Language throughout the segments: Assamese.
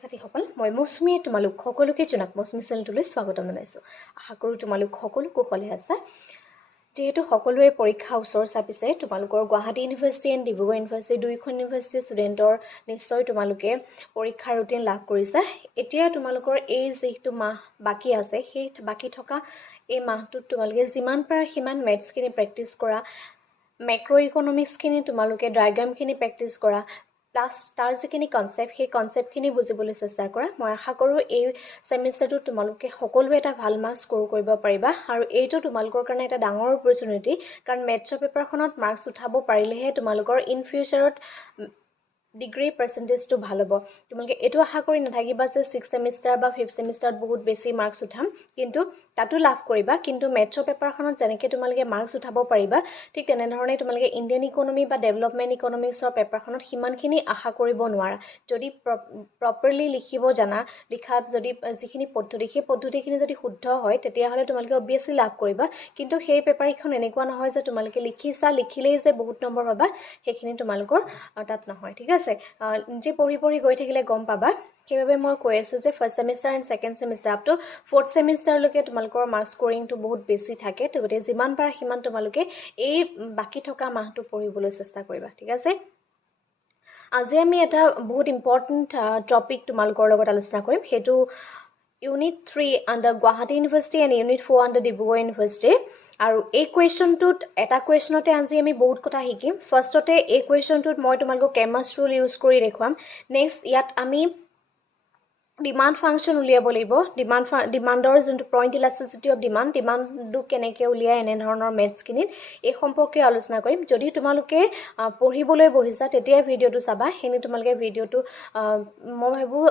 ছাত্ৰীসকল মই মৌচুমীয়ে তোমালোক সকলোকে জনাক মৌচুমী চেনেলটোলৈ স্বাগতম জনাইছোঁ। আশা কৰোঁ তোমালোক সকলো কুশলে আছা। যেহেতু সকলোৰে পৰীক্ষা ওচৰ চাপিছে, তোমালোকৰ Guwahati university and Dibrugarh university দুইখন ইউনিভাৰ্চিটি ষ্টুডেণ্টৰ নিশ্চয় তোমালোকে পৰীক্ষাৰ ৰুটিন লাভ কৰিছা। এতিয়া তোমালোকৰ এই যিটো মাহ বাকী আছে, সেই বাকী থকা এই মাহটোত তোমালোকে যিমান পাৰা সিমান মেথছখিনি প্ৰেক্টিছ কৰা, মেক্ৰ' ইকনমিক্সখিনি তোমালোকে ডায়েগ্ৰামখিনি প্ৰেক্টিছ কৰা, প্লাছ তাৰ যিখিনি কনচেপ্ট সেই কনচেপ্টখিনি বুজিবলৈ চেষ্টা কৰা। মই আশা কৰোঁ এই ছেমিষ্টাৰটোত তোমালোকে সকলোৱে এটা ভাল মাৰ্কছ স্ক'ৰ কৰিব পাৰিবা, আৰু এইটো তোমালোকৰ কাৰণে এটা ডাঙৰ অপৰচুনিটি, কাৰণ মেথছৰ পেপাৰখনত মাৰ্কছ উঠাব পাৰিলেহে তোমালোকৰ ইন ফিউচাৰত ডিগ্ৰী পাৰ্চেণ্টেজটো ভাল হ'ব। তোমালোকে এইটো আশা কৰি নাথাকিবা যে 6th ছেমিষ্টাৰ বা 5th ছেমিষ্টাৰত বহুত বেছি মাৰ্কছ উঠাম, কিন্তু তাতো লাভ কৰিবা। কিন্তু মেথছৰ পেপাৰখনত যেনেকৈ তোমালোকে মাৰ্কছ উঠাব পাৰিবা, ঠিক তেনেধৰণে তোমালোকে ইণ্ডিয়ান ইকনমি বা ডেভেলপমেণ্ট ইকনমিক্সৰ পেপাৰখনত সিমানখিনি আশা কৰিব নোৱাৰা। যদি প্ৰপাৰলি লিখিব জানা, লিখাত যদি যিখিনি পদ্ধতি, সেই পদ্ধতিখিনি যদি শুদ্ধ হয়, তেতিয়াহ'লে তোমালোকে অবভিয়াছলি লাভ কৰিবা। কিন্তু সেই পেপাৰখন এনেকুৱা নহয় যে তোমালোকে লিখিলেই যে বহুত নম্বৰ পাবা, সেইখিনি তোমালোকৰ তাত নহয়। ঠিক আছে, নিজে পঢ়ি গৈ থাকিলে গম পাবা। সেইবাবে মই কৈ আছোঁ যে first semester and second semester up to 4th ছেমিষ্টাৰলৈকে তোমালোকৰ মাৰ্কছ স্ক'ৰিংটো বহুত বেছি থাকে। গতিকে যিমান পাৰা সিমান তোমালোকে এই বাকী থকা মাহটো পঢ়িবলৈ চেষ্টা কৰিবা। ঠিক আছে, আজি আমি এটা বহুত ইম্পৰ্টেণ্ট টপিক তোমালোকৰ লগত আলোচনা কৰিম। সেইটো unit 3 under Guwahati university and unit 4 under Dibrugarh university. আৰু এই কুৱেশ্যনটোত এটা কুৱেশ্যনতে আজি আমি বহুত কথা শিকিম। ফাৰ্ষ্টতে এই কুৱেশ্যনটোত মই তোমালোকক কেমাছ ৰুল ইউজ কৰি দেখুৱাম। নেক্সট ইয়াত আমি ডিমাণ্ড ফাংচন উলিয়াব লাগিব। ডিমাণ্ডৰ যোনটো পইণ্ট ইলাষ্টিচিটি অফ ডিমাণ্ডটো কেনেকৈ উলিয়াই, এনেধৰণৰ মেথছখিনিত এই সম্পৰ্কে আলোচনা কৰিম। যদি তোমালোকে পঢ়িবলৈ বহিছা তেতিয়া ভিডিঅ'টো চাবা। সেনে তোমালোকে ভিডিঅ'টো মই ভাবোঁ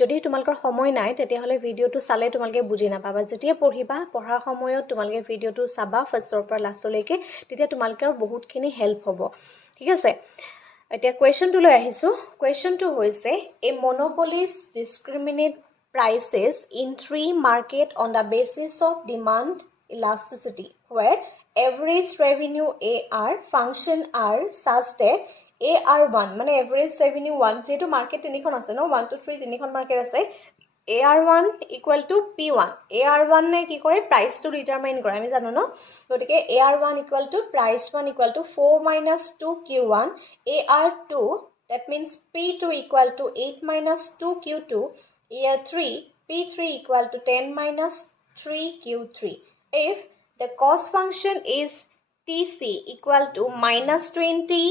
যদি তোমালোকৰ সময় নাই তেতিয়াহ'লে ভিডিঅ'টো চালে তোমালোকে বুজি নাপাবা। যেতিয়া পঢ়িবা, পঢ়াৰ সময়ত তোমালোকে ভিডিঅ'টো চাবা ফাৰ্ষ্টৰ পৰা লাষ্টলৈকে, তেতিয়া তোমালোকৰ বহুতখিনি হেল্প হ'ব। ঠিক আছে, এতিয়া কুৱেশ্যনটোলৈ আহিছোঁ। কুৱেশ্যনটো হৈছে a monopolist discriminate prices in 3 market on the basis of demand elasticity where average revenue AR function R such that AR1 মানে এভাৰেজ ৰেভিনিউ 1, যিহেতু মাৰ্কেট তিনিখন আছে ন, 1 2 3 তিনিখন মাৰ্কেট আছে। AR1 equal to P1। AR1 নে কি কৰে, প্ৰাইচটো ডিটাৰমাইন কৰে, আমি জানো ন। গতিকে AR1 equal to price 1 equal to 4 minus 2 Q1, AR2 that means P2 equal to 8 minus 2 Q2, AR3 P3 equal to 10 minus 3 Q3. If the cost function is TC equal to minus 20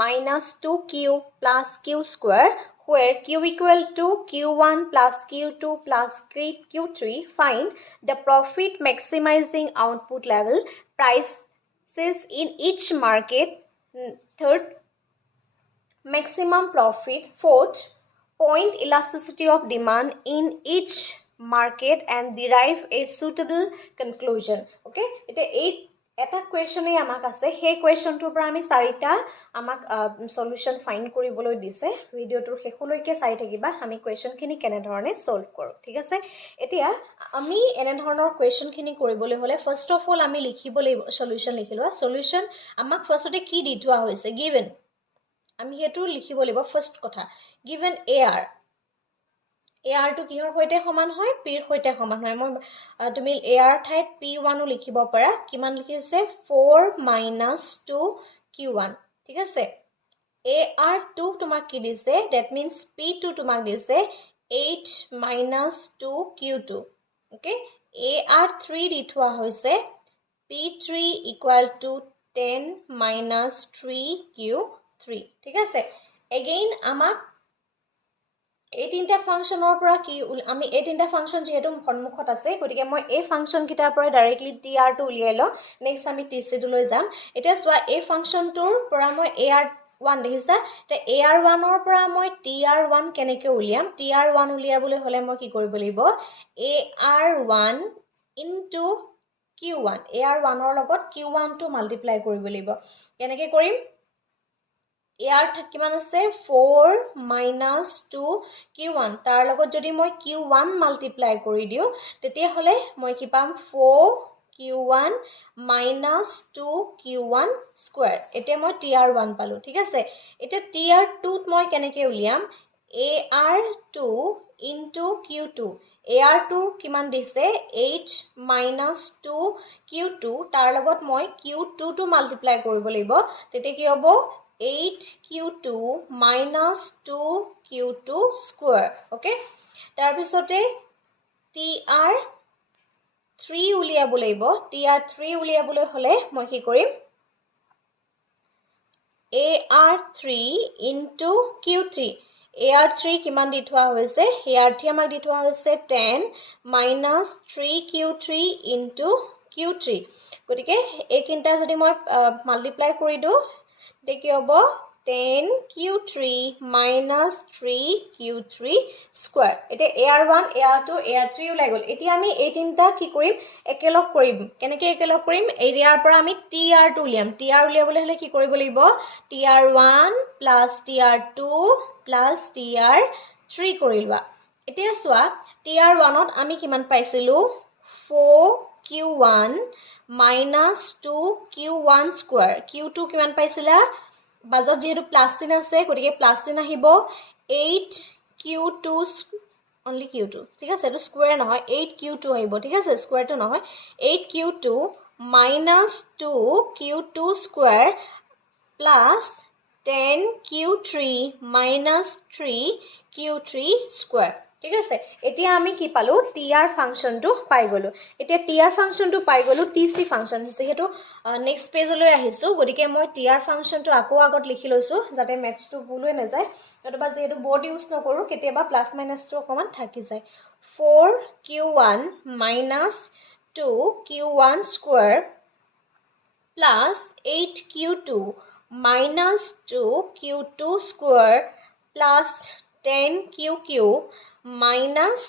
minus 2Q plus Q square, where Q equal to Q1 plus Q2 plus Q3, find the profit maximizing output level, prices in each market, third maximum profit, fourth point elasticity of demand in each market, and derive a suitable conclusion. Okay, এটা কুৱেশ্যনেই আমাক আছে। সেই কুৱেশ্যনটোৰ পৰা আমি 4টা আমাক সলিউশ্যন ফাইণ্ড কৰিবলৈ দিছে। ভিডিঅ'টোৰ শেষলৈকে চাই থাকিবা, আমি কুৱেশ্যনখিনি কেনেধৰণে ছল্ভ কৰোঁ। ঠিক আছে, এতিয়া আমি এনেধৰণৰ কুৱেশ্যনখিনি কৰিবলৈ হ'লে ফাৰ্ষ্ট অফ অল আমি লিখিব লাগিব সলিউশ্যন লিখি লোৱা। সলিউশ্যন আমাক ফাৰ্ষ্টতে কি দি থোৱা হৈছে, গিভেন, আমি সেইটো লিখিব লাগিব। ফাৰ্ষ্ট কথা, গিভেন ARটো কিহৰ সৈতে সমান হয়, Pৰ সৈতে সমান হয়। তুমি AR ঠাইত P1ও লিখিব পাৰা। কিমান লিখিছে, 4 minus 2 Q1। ঠিক আছে, AR2 তোমাক কি দিছে, ডেট মিনছ P2 তোমাক দিছে 8 minus 2 Q2। অ'কে, AR3 দি থোৱা হৈছে P3 equal to 10 minus 3 Q3। ঠিক আছে, এগেইন আমাক এই তিনিটা ফাংচনৰ পৰা আমি এই তিনিটা ফাংচন যিহেতু সন্মুখত আছে, গতিকে মই এই ফাংচনকেইটাৰ পৰা ডাইৰেক্টলি TRটো উলিয়াই লওঁ। নেক্সট আমি TCটোলৈ যাম। এতিয়া চোৱা, এই ফাংচনটোৰ পৰা মই AR1 দেখিছা, এতিয়া AR1ৰ পৰা মই TR1 কেনেকৈ উলিয়াম। TR1 উলিয়াবলৈ হ'লে মই কি কৰিব লাগিব, AR1 ইনটু Q1, AR1ৰ লগত Q1টো মাল্টিপ্লাই কৰিব লাগিব। কেনেকৈ কৰিম, AR কিমান আছে, 4 minus 2 Q1, তাৰ লগত যদি মই Q1 মাল্টিপ্লাই কৰি দিওঁ, তেতিয়াহ'লে মই কি পাম, 4 Q1 minus 2 Q1 স্কুৱেৰ। এতিয়া মই TR1 পালোঁ। ঠিক আছে, এতিয়া TR2ত মই কেনেকৈ উলিয়াম, AR2 into Q2. AR2 কিমান দিছে 8 minus 2 Q2 তাৰ লগত মই Q2 টো মাল্টিপ্লাই কৰিব লাগিব তেতিয়া কি হ'ব 8Q2 minus 2Q2 square. Okay, তাৰ পিছতে TR3 উলিয়াব লাগিব TR3 উলিয়াবলৈ হলে মই কি কৰিম AR3 into Q3. AR3 কিমান দি থোৱা হৈছে AR3 আমাক দি থোৱা হৈছে 10 minus 3Q3 into Q3 গতিকে এইখিনটা যদি মই মাল্টিপ্লাই কৰি দিওঁ তেতিয়া কি হ'ব 10Q3 minus 3Q3 square. এতিয়া AR1 AR2 AR3 ওলাই গ'ল এতিয়া আমি এই তিনটা কি কৰিম একেলগ কৰিম কেনেকৈ একেলগ কৰিম এৰিয়াৰ পৰা আমি TR2 উলিয়াম TR উলিয়াবলৈ হলে কি কৰিব লাগিব TR1 plus TR2 plus TR3 কৰি লোৱা এতিয়া চোৱা TR1 ত আমি কিমান পাইছিলো 4Q1 minus 2Q1 square Q2 কিমান পাইছিলা বাজত যেহেতু প্লাস চিন আছে গতিকে প্লাস চিন আহিব 8Q2 only Q2 ঠিক আছে এটো স্কয়াৰ নহয় 8Q2 আহিব ঠিক আছে স্কয়াৰটো নহয় 8Q2 minus 2Q2 square plus 10Q3 minus 3Q3 square. ঠিক আছে এতিয়া আমি কি পালো TR ফাংশনটো পাই গলো এতিয়া TR ফাংশনটো পাই গলো TC ফাংশন যেহেতু নেক্সট পেজলৈ আহিছো গতিকে মই TR ফাংশনটো আকৌ আগত লিখি লৈছো যাতে ম্যাথটো ভুল হৈ নাযায় অথবা যেহেতু বোৰ্ড ইউজ নকৰো কেতিয়াবা প্লাস মাইনাসটো অকমান থাকি যায় 4Q1 minus 2Q1 square plus 8Q2 minus 2Q2 square plus 10QQ minus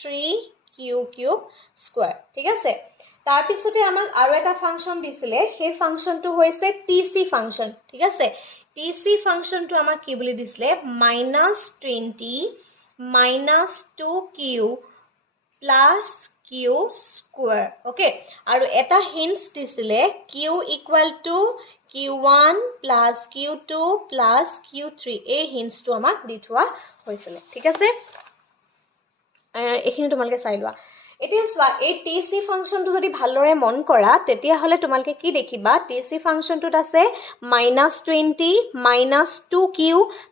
3QQ square. ঠিক আছে তাৰ পিছতে আমাক আৰু এটা ফাংশন দিছিলে সেই ফাংশনটো হৈছে TC ফাংশন ঠিক আছে TC ফাংশনটো আমাক কি বুলি দিছিলে -20 minus 2Q plus Q square. Okay, আৰু এটা hints দিছিলে Q equal to Q1 plus Q2 plus Q3 এই hints টো আমাক দি থোৱা হৈছিল ঠিক আছে এইখিনি তোমালকে চাই লোৱা এতিয়া সোৱা এই TC ফাংশনটো যদি ভালৰে মন কৰা তেতিয়া হলে তোমালকে কি দেখিবা TC ফাংশনটোত আছে -20 minus 2Q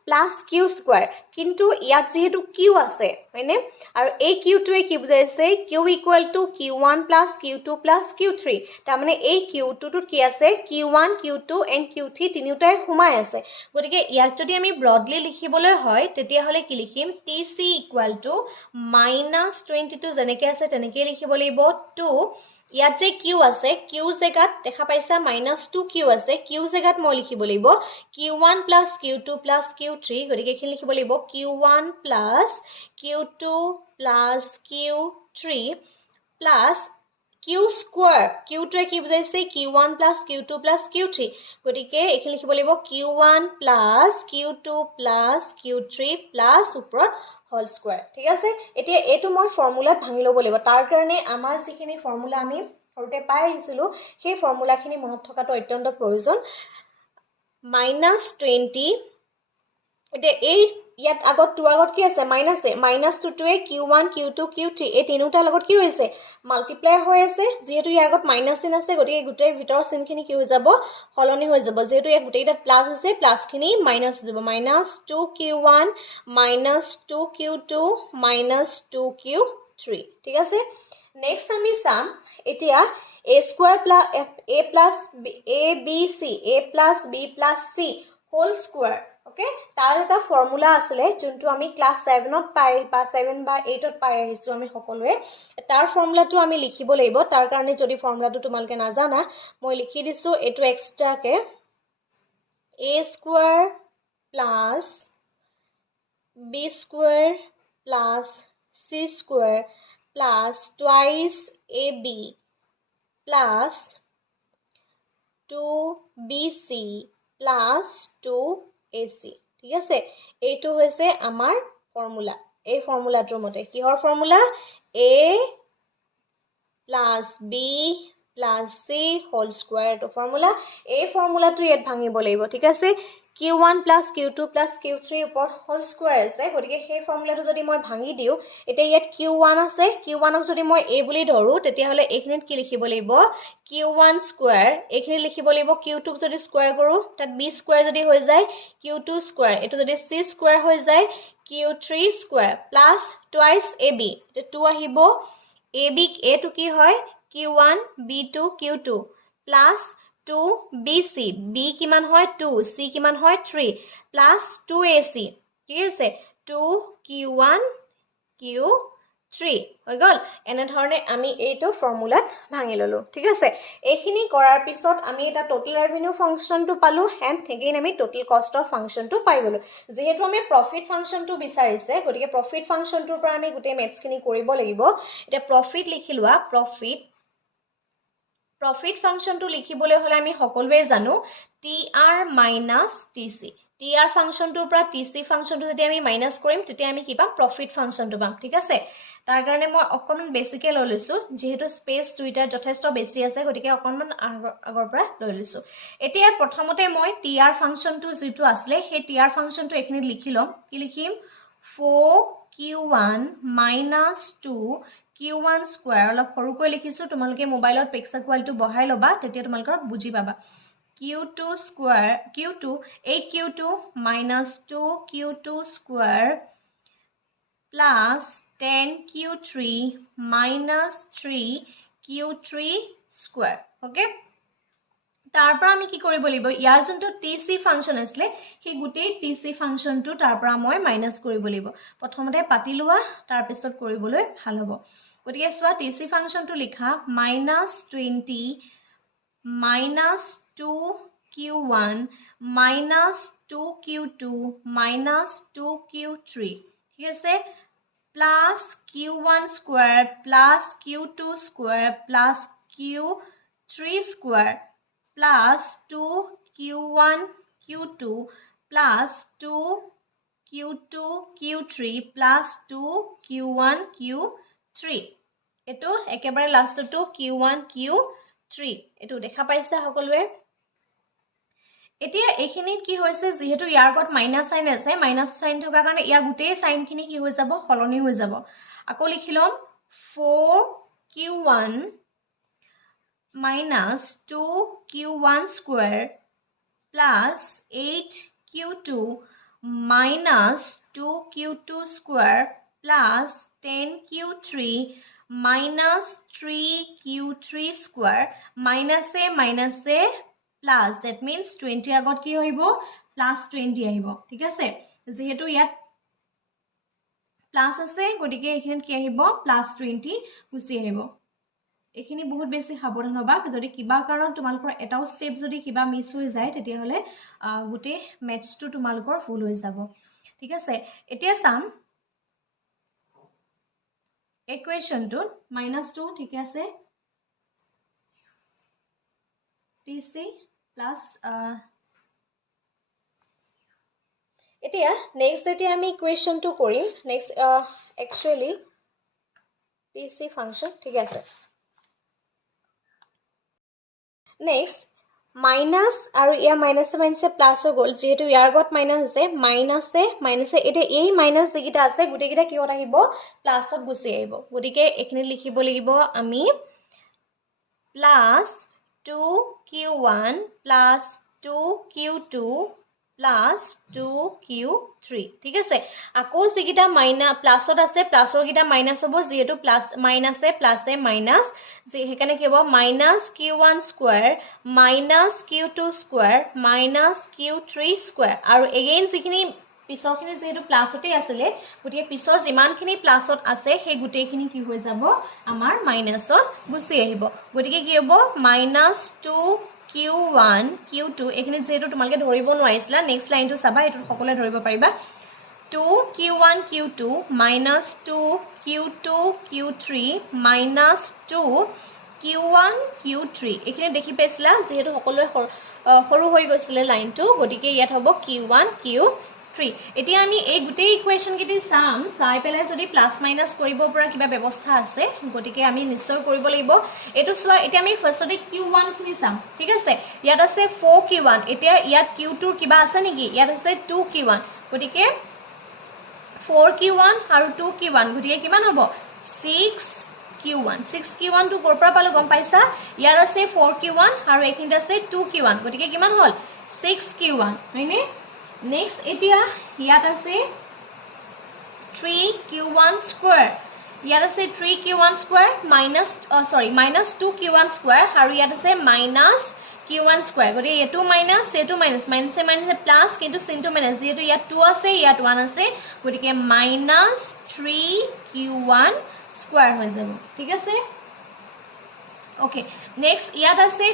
plus Q square কিন্তু ইয়াত যেহেতু Q আছে হয়নে আৰু এই Q টোৱে কি বুজাইছে Q equal to Q1 plus Q2 plus Q3 তাৰ মানে এই Q2 টোত কি আছে Q1 Q2 and Q3 তিনিটাই সোমাই আছে গতিকে ইয়াত যদি আমি ব্ৰডলি লিখিবলৈ হয় তেতিয়া হলে কি লিখিম TC equal to -22 জেনেকে আছে তেনেকে লিখিব লাগিব 2 ইয়াত যে Q আছে Q জেগাত দেখা পাইছা -2Q আছে Q জেগাত মই লিখিব লাগিব Q1 plus Q2 plus Q3 গতিকে কি লিখিব লাগিব Q1 plus Q2 plus Q3 plus Q square Q টোৱে কি বুজাইছে Q1 plus Q2 plus Q3 গতিকে এখিনি লিখিব লাগিব Q1 plus Q2 plus Q3 plus ওপৰত whole square ঠিক আছে এতিয়া এটো মই ফৰ্মুলাত ভাঙি লব লাগিব তাৰ কাৰণে আমাৰ যিখিনি ফৰ্মুলা আমি সৰুতে পাই আহিছিলো সেই ফৰ্মুলাখিনি মনত থকাটো অত্যন্ত প্ৰয়োজন -20 এতিয়া এই ইয়াত আগত 2 আগত কি আছে -2 টোৱে Q1 Q2 Q3 এই তিনিটা লগত কি হৈছে মাল্টিপ্লাই হৈ আছে যেহেতু ইয়াৰ আগত মাইনাস চিন আছে গতিকে গোটেই ভিতৰ চিনখিনি কি হৈ যাব হলনি হৈ যাব যেহেতু ইয়াত গোটেইটা প্লাস আছে প্লাসখিনি মাইনাস হৈ যাব -2Q1 -2Q2 -2Q3 ঠিক আছে নেক্সট আমি চাম এতিয়া a square plus a plus a b c a plus b plus c whole square okay তাৰ এটা ফৰ্মুলা আছিল যোনটো আমি ক্লাস 7 ত পাই বা 7 বা 8 ত পাই আহিছো আমি সকলোৱে তাৰ ফৰ্মুলাটো আমি লিখিব লাগিব তাৰ কাৰণে যদি ফৰ্মুলাটো তোমালকে নাজানা মই লিখি দিছো এটো এক্সট্ৰাকে a square plus b square plus c square plus twice ab plus 2bc plus 2ac ঠিক আছে এইটো হৈছে আমাৰ ফৰ্মুলা এই ফৰ্মুলাটোৰ মতে কিহৰ formula a plus b plus c whole square to formula এই ফৰ্মুলাটো ইয়াত ভাঙিব লাগিব ঠিক আছে Q1 plus Q2 plus Q3 ওপৰত হোল স্কোয়াৰ আছে গতিকে সেই ফৰ্মুলাটো যদি মই ভাঙি দিও এতিয়া ইয়াত Q1 আছে Q1 ক যদি মই a বুলি ধৰো তেতিয়া হলে এইখিনিত কি লিখিব লাগিব Q1 স্কয়াৰ এইখিনি লিখিব লাগিব Q2 ক যদি স্কয়াৰ কৰো তাত b স্কয়াৰ যদি হৈ যায় Q2 স্কয়াৰ এটো যদি c স্কয়াৰ হৈ যায় Q3 square plus twice ab এটা 2 আহিব ab a টো কি হয় Q1 b2 Q2 plus 2bc b কিমান হয় 2 c কিমান হয় 3 প্লাস 2ac ঠিক আছে 2q1 q3 হৈ গল এনে ধৰণে আমি এইটো ফৰ্মুলাত ভাঙি ললো ঠিক আছে এইখিনি কৰাৰ পিছত আমি এটা টোটাল ৰেভিনিউ ফাংচনটো পালো এন্ড এগেইন আমি টোটাল কষ্টৰ ফাংচনটো পাই গলো যেহেতু আমি প্ৰফিট ফাংচনটো বিচাৰিছে গতিকে প্ৰফিট ফাংচনটোৰ পৰা আমি গোটেই মেথছ খিনি কৰিব লাগিব এটা প্ৰফিট লিখিলোৱা Profit function to লিখিবলৈ হলে আমি সকলোৱে জানো tr minus tc tr function to পৰা tc function to যদি আমি মাইনাস কৰিম তেতিয়া আমি কি পাম profit function to পাম ঠিক আছে তাৰ কাৰণে মই অকমান বেসিকে লৈ লৈছো যেহেতু স্পেস দুইটা যথেষ্ট বেছি আছে গতিকে অকমান আগৰ পৰা লৈ লৈছো এতিয়া প্ৰথমতে মই tr function to যেটো আসলে সেই tr function to এখিনি লিখিলম কি লিখিম 4q1 minus 2 Q1 square অলপ সৰুকৈ লিখিছো তোমালোকে মোবাইলত পিক্সেল কোৱালিটি বঢ়াই লবা তেতিয়া তোমালোকৰ বুজি পাবা Q2 square Q2 8Q2 minus 2Q2 square plus 10Q3 minus 3Q3 square okay তাৰ পৰা আমি কি কৰিব লাগিব ইয়াৰ যোনটো TC ফাংচন আছিল সেই গুটেই TC ফাংচনটো তাৰ পৰা মই মাইনাস কৰিব লাগিব প্ৰথমতে পাতি লোৱা তাৰ পিছত কৰিবলৈ ভাল হ'ব গতিকে সোৱা TC ফাংচনটো লিখা -20 minus 2Q1 minus 2Q2 minus 2Q3 ঠিক আছে plus Q1 square plus Q2 square plus Q3 square plus 2Q1 Q2 plus 2Q2 Q3 plus 2Q1 Q3 এটো একেবাৰে লাষ্টটো Q1 Q3 এটো দেখা পাইছে সকলোৱে এতিয়া এইখিনিত কি হৈছে যেহেতু ইয়াৰ গত মাইনাস সাইন আছে মাইনাস সাইন থকা কাৰণে ইয়া গুটেই সাইন খিনি কি হৈ যাব হলনি হৈ যাব আকৌ লিখিলম 4Q1 minus 2Q1 square plus 8Q2 minus 2Q2 square plus 10Q3 minus 3Q3 square minus a plus that means 20 আগত কি হইব plus 20 আহিব ঠিক আছে যেহেতু ইয়াত প্লাস আছে গটিকে এখিনিত কি আহিব plus 20 গুছি আহিব এখিনি বহুত বেছি সাবধান হবা যদি কিবা কাৰণ তোমালকৰ এটাও স্টেপ যদি কিবা মিস হৈ যায় তেতিয়া হলে গুটে ম্যাথছটো তোমালকৰ ফুল হৈ যাব ঠিক আছে এতিয়া সাম ইকুৱেশনটো -2 ঠিক আছে TC plus এতিয়া নেক্সট যেতিয়া আমি ইকুৱেশনটো কৰিম নেক্সট একচুয়ালি TC ফাংচন ঠিক আছে Next, minus আৰু ইয়াৰ মাইনাস প্লাস হৈ গল যেহেতু ইয়াৰ গত মাইনাস আছে মাইনাস এটা এই মাইনাস যেকিটা আছে গুটেকিটা কিহত আহিব প্লাসত গুছি আহিব গটিকে এখিনি লিখিব লাগিব আমি plus 2Q1 plus 2Q2 plus 2Q3 ঠিক আছে আকৌ যেকিটা মাইনাস প্লাসত আছে প্লাসৰ কিটা মাইনাস হ'ব যেহেতু প্লাস মাইনাসে প্লাসে মাইনাস যে হেকানে কি হ'ব -Q1 square -Q2 square -Q3 square আৰু এগেইন যিখিনি পিছৰখিনি যেহেতু প্লাসতে আছিল গটিকে পিছৰ যিমানখিনি প্লাসত আছে সেই গুটেখিনি কি হৈ যাব আমাৰ মাইনাসত গুছি আহিব গটিকে কি হ'ব -2Q1 Q2 এখিনি যেহেতু তোমালকে ধৰিব নোৱাৰিছিলা নেক্সট লাইনটো চাবা এটো সকলে ধৰিব পাৰিবা 2Q1 Q2 minus 2Q2 Q3 minus 2Q1 Q3 এখিনি দেখি পাইছিলা যেহেতু সকলোৱে সৰু হৈ গৈছিলে লাইনটো গটিকে ইয়াত হ'ব Q1 Q3 3 এতিয়া আমি এই গুটেই ইকুৱেশ্যন কেইটি চাম চাই পেলাই যদি প্লাস মাইনাস কৰিব পৰা কিবা ব্যৱস্থা আছে গতিকে আমি নিশ্চয় কৰিব লাগিব এটো সোৱা এতিয়া আমি ফাৰ্ষ্টতে q1 খিনি চাম ঠিক আছে ইয়াত আছে 4q1 এতিয়া ইয়াত q2 কিবা আছে নেকি ইয়াত আছে 2q1 গতিকে 4q1 আৰু 2q1 গতিকে কিমান হ'ব 6q1 6q1 টো কৰ পৰা পালো গম পাইছা ইয়াত আছে 4q1 আৰু এখিনিত আছে 2q1 গতিকে কিমান হ'ল 6q1 হয়নে নেক্সট এতিয়া ইয়াত আছে 3q1 স্কয়াৰ ইয়াত আছে 3q1 square minus 2q1 square আৰু ইয়াত আছে মাইনাস q1 স্কয়াৰ গতিকে এটো মাইনাস মাইনাসে প্লাস কিন্তু চিনটো মাইনাস যেহেতু ইয়াত 2 আছে ইয়াত 1 আছে গতিকে মাইনাস 3q1 স্কয়াৰ হৈ যাব ঠিক আছে ওকে নেক্সট ইয়াত আছে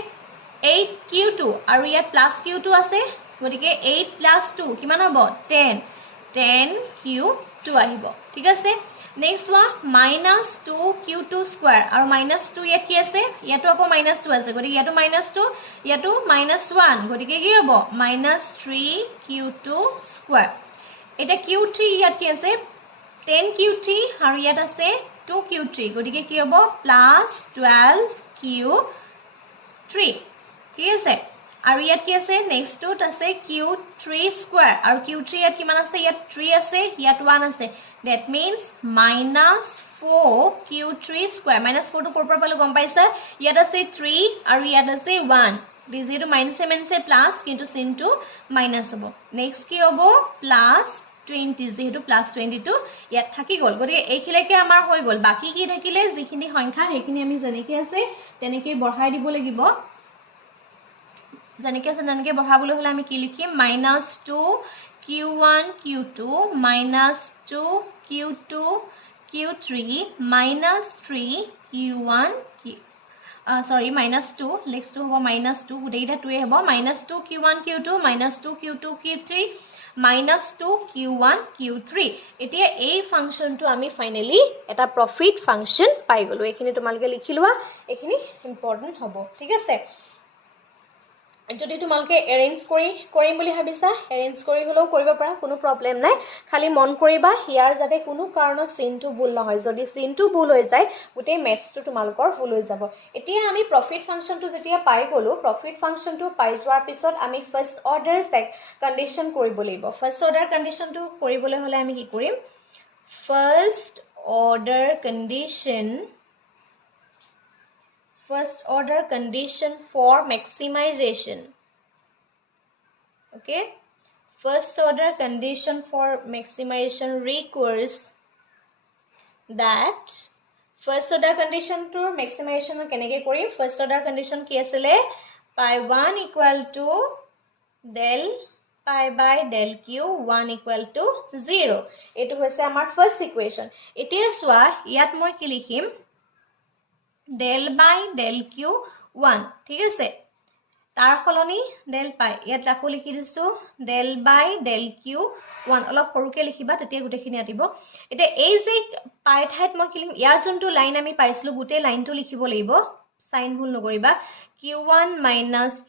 8q2 আৰু ইয়াত প্লাস q2 আছে গতিকে 8 প্লাস 2 কিমান হ'ব 10q2 আহিব ঠিক আছে নেক্সট ওয়া -2q2 স্কয়াৰ আৰু -2 ইয়াত কি আছে ইয়াতো আকৌ -2 আছে গতিকে ইয়াতো -2 ইয়াতো -1 গতিকে কি হ'ব -3q2 স্কয়াৰ এটা q3 ইয়াত কি আছে 10q3 আৰু ইয়াত আছে 2q3 গতিকে কি হ'ব +12q3 ঠিক আছে আৰু ইয়াত কি আছে নেক্সট টোত আছে q3 স্কয়াৰ আৰু q3 ইয়াত কিমান আছে ইয়াত 3 আছে ইয়াত 1 আছে that means -4q3 স্কয়াৰ -4 টো কৰ পৰা পালো গম পাইছা ইয়াত আছে 3 আৰু ইয়াত আছে 1 যেহেতু মাইনাসে প্লাস কিন্তু চিনটো মাইনাস হ'ব নেক্সট কি হ'ব +20 যেহেতু +22 ইয়াত থাকি গল গতিকে এইখিলৈকে আমাৰ হৈ গল বাকি কি থাকিলে যিখিনি সংখ্যা সেইখিনি আমি যেনেকৈ আছে তেনেকৈ বঢ়াই দিব লাগিব যেনেকৈ আছে তেনেকৈ বঢ়াবলৈ হলে আমি কি লিখিম -2q1 q2 -2q2 q3 -3q1 -2 next হ'ব -2 গুটেইটা 2 হ'ব -2q1 q2 -2q2 q3 -2q1 q3 এতিয়া এই ফাংশনটো আমি ফাইনালি এটা প্ৰফিট ফাংশন পাই গলো এখিনি তোমালকে লিখি লোৱা এখিনি ইম্পৰ্টেন্ট হ'ব ঠিক আছে যদি তোমালকে এৰেঞ্জ কৰিম বুলি ভাবিছা এৰেঞ্জ কৰি হলেও কৰিব পাৰা কোনো প্ৰবলেম নাই খালি মন কৰিবা হিয়াৰ যাতে কোনো কাৰণত চিনটো ভুল নহয় যদি চিনটো ভুল হৈ যায় গুটেই ম্যাথছটো তোমালকৰ ভুল হৈ যাব এতিয়া আমি প্ৰফিট ফাংশনটো যেতিয়া পাই গলো প্ৰফিট ফাংশনটো পাই যোৱাৰ পিছত আমি ফাৰ্স্ট অৰ্ডাৰ কন্ডিশন কৰিব লাগিব ফাৰ্স্ট অৰ্ডাৰ কন্ডিশনটো কৰিবলৈ হলে আমি কি কৰিম first order condition first order condition for maximization okay first order condition for maximization requires that first order condition to maximization keneke kori first order condition ki asile pi 1 equal to del pi by del q 1 equal to 0 etu hoise amar first equation etia swa yat moi ki likhim del by del q 1 ঠিক আছে তাৰ খলনি del pi ইয়াত লাকো লিখি দিছো del by del q 1 অলপ সৰুকে লিখিবা তেতিয়া গুটেখিনি আতিব এটা এই যে পাই ঠাইত মই কিলিম ইয়াৰ যোনটো লাইন আমি পাইছিলো গুটে লাইনটো লিখিব লাগিব সাইন ভুল নকৰিবা q1 -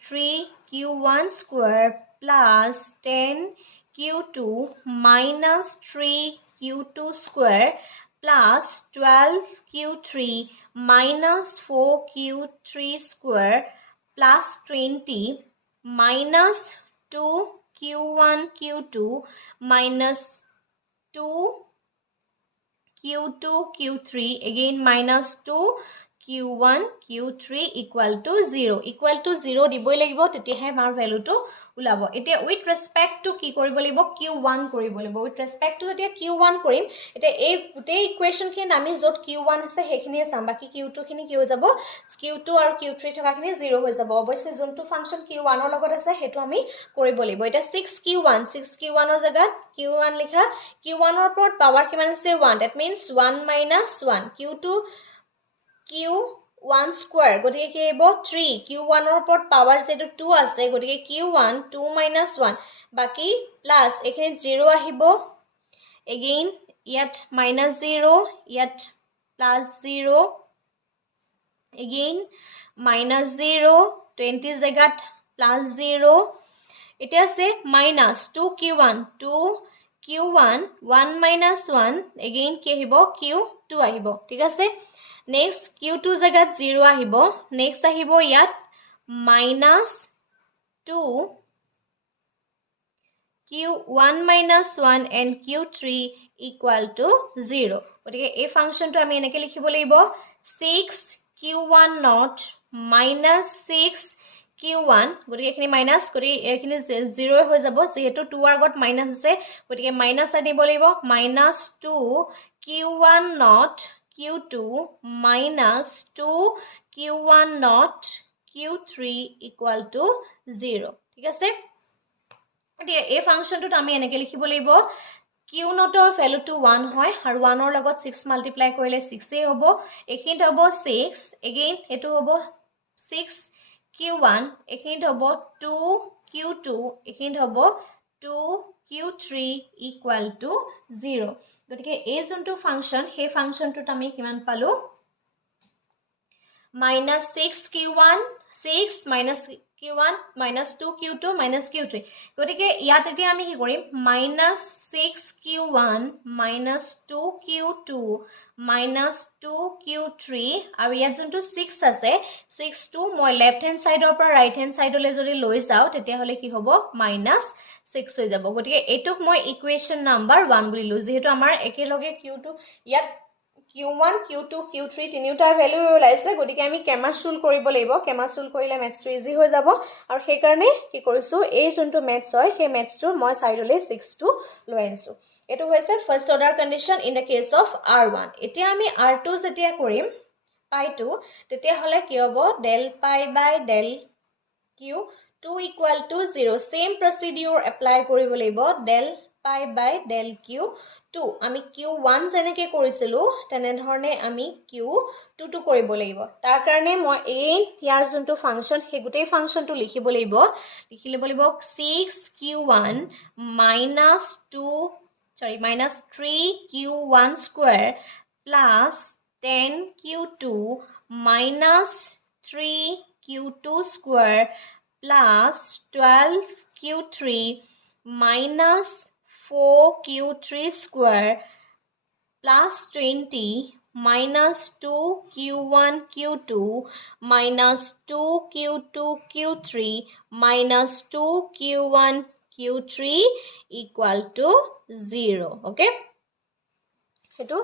3q1 square plus 10q2 minus 3q2 square plus 12q3 minus 4q3 square plus 20 minus 2q1 q2 minus 2q2 q3 again minus 2q1 q3 equal to 0 দিবই লাগিব তেতিয়াহে আমাৰ ভ্যালুটো উলাব এতিয়া উইথ ৰেসপেক্ট টু কি কৰিব লাগিব q1 কৰিব লাগিব উইথ ৰেসপেক্ট টু যেতিয়া q1 কৰিম এতিয়া এই গোটেই ইকুৱেচন খিনি আমি যত q1 আছে সেইখিনিয়ে চাম বাকি q2 খিনি কি হৈ যাব q2 আৰু q3 থকাখিনি 0 হৈ যাব অৱশ্যে যোনটো ফাংচন q1 ৰ লগত আছে হেতু আমি কৰিব লাগিব এটা 6q1 ৰ জায়গাত q1 লিখা q1 ৰ ওপৰত পাৱাৰ কিমান আছে 1 that means 1 minus 1 q1 square গতিকে কি হ'ব 3 q1 ৰ ওপৰত পাৱাৰ যেটো 2 আছে গতিকে q1 2 minus 1 বাকি প্লাস এখানে 0 আহিব again ইয়াত minus 0 ইয়াত plus 0 again minus 0 20 জায়গাত plus 0 এটা আছে minus 2q1 2q1 1 minus 1 again কি আহিব q2 আহিব ঠিক আছে next q2 জায়গাত 0 আহিব next আহিব ইয়াত minus 2 q1 minus 1 and q3 equal to 0 গতিকে এই ফাংশনটো আমি এনেকৈ লিখিব লাগিব 6q1 not minus 6q1 গতিকে এখিনি মাইনাস কৰি এখিনি 0 হৈ যাব যেহেতু 2 ৰ আগত মাইনাস আছে গতিকে মাইনাস আনিব লাগিব minus 2q1 not q2 minus 2q1 not q3 equal to 0 ঠিক আছে এতিয়া এই ফাংশনটো আমি এনেকৈ লিখিব লাগিব q not ৰ ভ্যালু টু 1 হয় আৰু 1 ৰ লগত 6 মাল্টিপ্লাই কৰিলে 6 এ হ'ব এখিনিত হ'ব 6 এগেইন এটো হ'ব 6q1 এখিনিত হ'ব 2q2 এখিনিত হ'ব 2q3 equal to 0 গতিকে এই যোনটো ফাংশন সেই ফাংশনটোত আমি কিমান পালো minus 6q1 6 minus q1 minus 2q2 minus q3 গতিকে ইয়াত এতিয়া আমি কি কৰিম minus 6q1 minus 2q2 minus 2q3 আৰু ইয়াত যোনটো 6 আছে 6 টো মই লেফট হ্যান্ড সাইডৰ পৰা ৰাইট হ্যান্ড সাইডলৈ যদি লৈ যাও তেতিয়া হলে কি হ'ব minus 6 হৈ যাব গতিকে এটুক মই ইকুৱেচন নাম্বাৰ 1 বুলি লও যেহেতু আমাৰ একেলগে q2 ইয়াত q1 q2 q3 তিনিটাৰ ভ্যালু ওলাইছে গতিকে আমি কেমাসুল কৰিব লাগিব কেমাসুল কৰিলে ম্যাথটো ইজি হৈ যাব আৰু সেই কাৰণে কি কৰিছো এই যোনটো ম্যাথছ হয় সেই ম্যাথটো মই সাইডলৈ 6 টো লৈ আনিছো এটো হৈছে first order condition in the case of r1 এতিয়া আমি r2 যেতিয়া কৰিম পাই 2 তেতিয়া হলে কি হ'ব del pi by del q2 equal to 0 same procedure apply কৰিব লাগিব del pi by del q2 আমি q1 যেনেকৈ কৰিছিলো তেনে ধৰণে আমি q2 টো কৰিব লাগিব তাৰ কাৰণে মই এই ইয়াৰ যোনটো ফাংশন হে গুটেই ফাংশনটো লিখিব লাগিব 6q1 minus 3q1 square plus 10q2 minus 3q2 square plus 12q3 minus 4q3 square plus 20 minus 2q1 q2 minus 2q2 q3 minus 2q1 q3 equal to 0 okay হেতু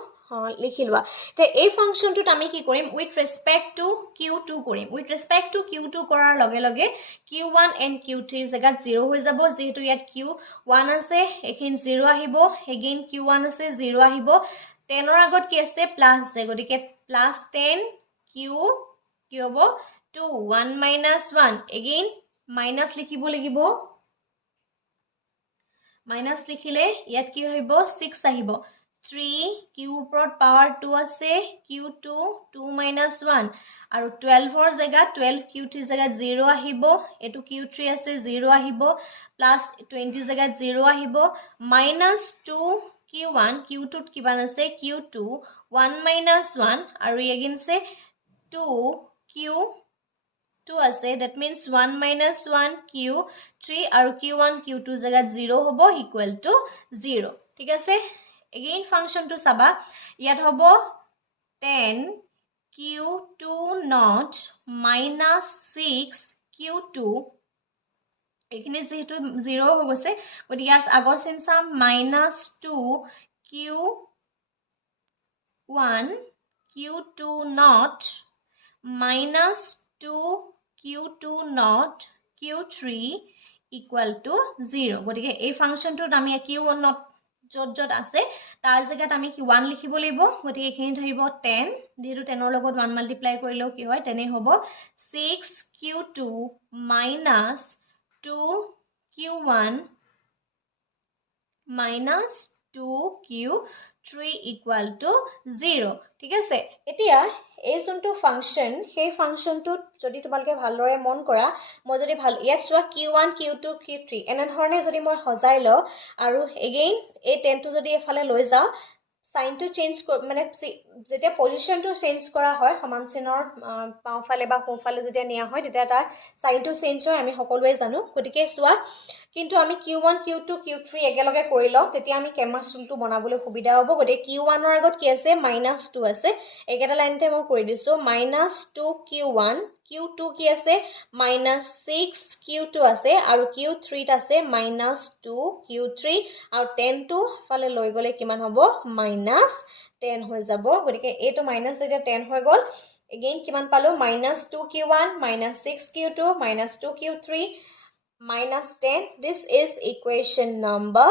লিখিলবা তে এই ফাংশনটোত আমি কি কৰিম উইথ ৰেসপেক্ট টু q2 কৰিম উইথ ৰেসপেক্ট টু q2 কৰাৰ লগে লগে q1 and q3 জায়গাত 0 হৈ যাব যেহেতু ইয়াত q1 আছে এখিন 0 আহিব এগেইন q1 আছে 0 আহিব 10 ৰ আগত কি আছে প্লাস আছে গতিকে প্লাস 10 q কি হ'ব 2 1 minus 1 এগেইন মাইনাস লিখিব লাগিব মাইনাস লিখিলে ইয়াত কি হইব 6 আহিব 3 q উপৰত পাৱাৰ 2 আছে q2 2 minus 1 আৰু 12 ৰ জায়গা 12 q3 জায়গাত 0 আহিব এটো q3 আছে 0 আহিব প্লাস 20 জায়গাত 0 আহিব minus 2 q1 q2 কিমান আছে q2 1 minus 1 আৰু এগেইন আছে 2 q2 আছে that means 1 minus 1 q3 আৰু q1 q2 জায়গাত 0 হ'ব equal to 0 ঠিক আছে again function to saba yat hobo 10 q2 not minus 6 q2 ekhine jehetu 0 ho gose but yars agor sin sam minus 2 q1 q2 not minus 2 q2 not q3 equal to 0 gotike ei function to ami q1 not jot jot আছে তাৰ জায়গাত আমি কি 1 লিখিব লাগিব গতি এখিনি ধৰিব 10 যেহেতু 10 ৰ লগত 1 মাল্টিপ্লাই কৰিলেও কি হয় তেনে হ'ব 6q2 minus 2q1 minus 2q3 equal to 0 ঠিক আছে এতিয়া এই যোনটো ফাংশন সেই ফাংশনটো যদি তোমালকে ভালদৰে মন কৰা মই যদি ভাল ইয়াত সোৱা q1 q2 q3 এনে ধৰণে যদি মই হজাই ল আৰু এগেইন এই 10 টো যদি এফালে লৈ যাও সাইনটো চেঞ্জ মানে যেতিয়া পজিশনটো চেঞ্জ কৰা হয় সমান চিনৰ বাওঁফালে বা সোঁফালে যেতিয়া নিয়া হয় তেতিয়া তাৰ সাইনটো চেঞ্জ হয় আমি সকলোৱে জানো গতিকে চোৱা কিন্তু আমি Q1 Q2 Q3 একেলগে কৰি লওঁ তেতিয়া আমি কেমাছ টুলটো বনাবলৈ সুবিধা হ'ব গতিকে Q1 ৰ আগত কি আছে -2 আছে এইকেইটা লাইনতে মই কৰি দিছো -2 Q1 Q2 কি আছে -6 Q2 আছে আৰু Q3 ত আছে -2 Q3 আৰু 10 টো ফালে লৈ গলে কিমান হ'ব -10 হৈ যাব গতিকে এইটো মাইনাস যেতিয়া 10 হৈ গল এগেইন কিমান পালো -2 Q1 -6 Q2 -2 Q3 -10 this is equation number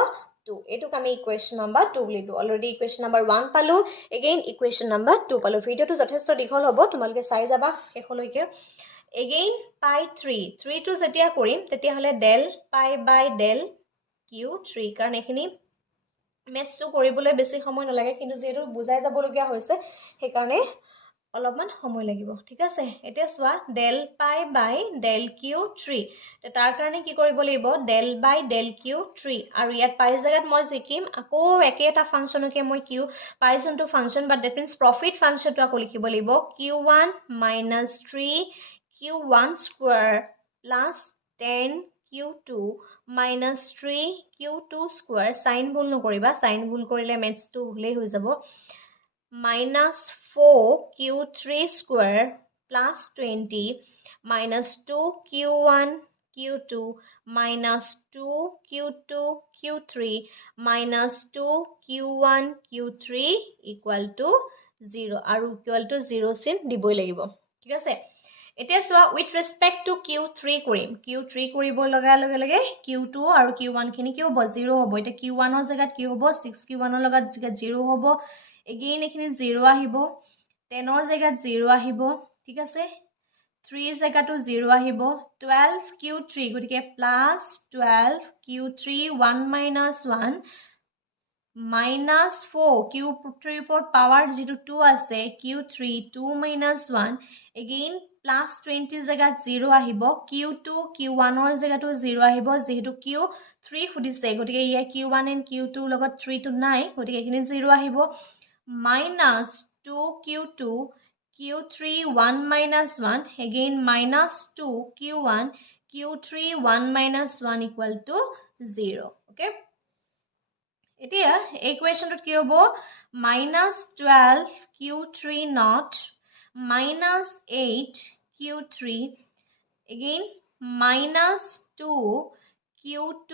2 এটুক আমি equation number 2 লিখো অলৰেডি equation number 1 পালো এগেইন equation number 2 পালো ভিডিওটো যথেষ্ট দীঘল হ'ব তোমালোকে চাই যাবা শেষলৈকে এগেইন পাই 3 টো যেতিয়া কৰিম তেতিয়া হলে del pi by del Q3 কাৰণ এখিনি মেথছটো কৰিবলৈ বেছি সময় নালাগে কিন্তু যেহেতু বুজাই যাবলগীয়া হৈছে সেইকাৰণে অলপমান সময় লাগিব ঠিক আছে এতিয়া চোৱা del pi by del Q3 তাৰ কাৰণে কি কৰিব লাগিব del by del Q3 আৰু ইয়াত পাই জাগাত মই লিখিম আকৌ একেটা ফাংচনকে মই q পাই যোনটো function but that means profit ফাংচনটো আকৌ লিখিব লাগিব Q1 - 3 Q1 square plus 10 Q2 minus 3 Q2 square sign ভুল নকৰিবা sign ভুল কৰিলে মেথছটো ভুলেই হৈ যাব minus 4 Q3 square plus 20 minus 2 Q1 Q2 minus 2 Q2 Q3 minus 2 Q1 Q3 equal to 0 আৰু equal to 0 চিন দিবই লাগিব ঠিক আছে এতিয়া চোৱা with respect to Q3 কৰিম Q3 কৰিব লগা লগে Q2 আৰু Q1 খিনি কি হ'ব 0 হ'ব এটা Q1 ৰ জায়গাত কি হ'ব 6 Q1 ৰ লগত 0 হ'ব এগেইন এখিনি 0 আহিব 10 ৰ জায়গাত 0 আহিব ঠিক আছে 3 ৰ জায়গাটো 0 আহিব 12 Q3 গতিকে plus 12 Q3 1 minus 1 minus 4 Q3 ওপৰত পাৱাৰ যেটো 2 আছে Q3 2 minus 1 again plus 20 জায়গাত 0 আহিব Q2 Q1 ৰ জায়গাটো 0 আহিব যেহেতু Q3 খুদিছে গতিকে ইয়া Q1 and Q2 লগত 3 টো নাই গতিকে এখিনি 0 আহিব minus 2 Q2 Q3 1 minus 1 again minus 2 Q1 Q3 1 minus 1 equal to 0 okay এতিয়া equationটোত কি হ'ব -12 Q3 not minus 8 Q3 again -2 Q2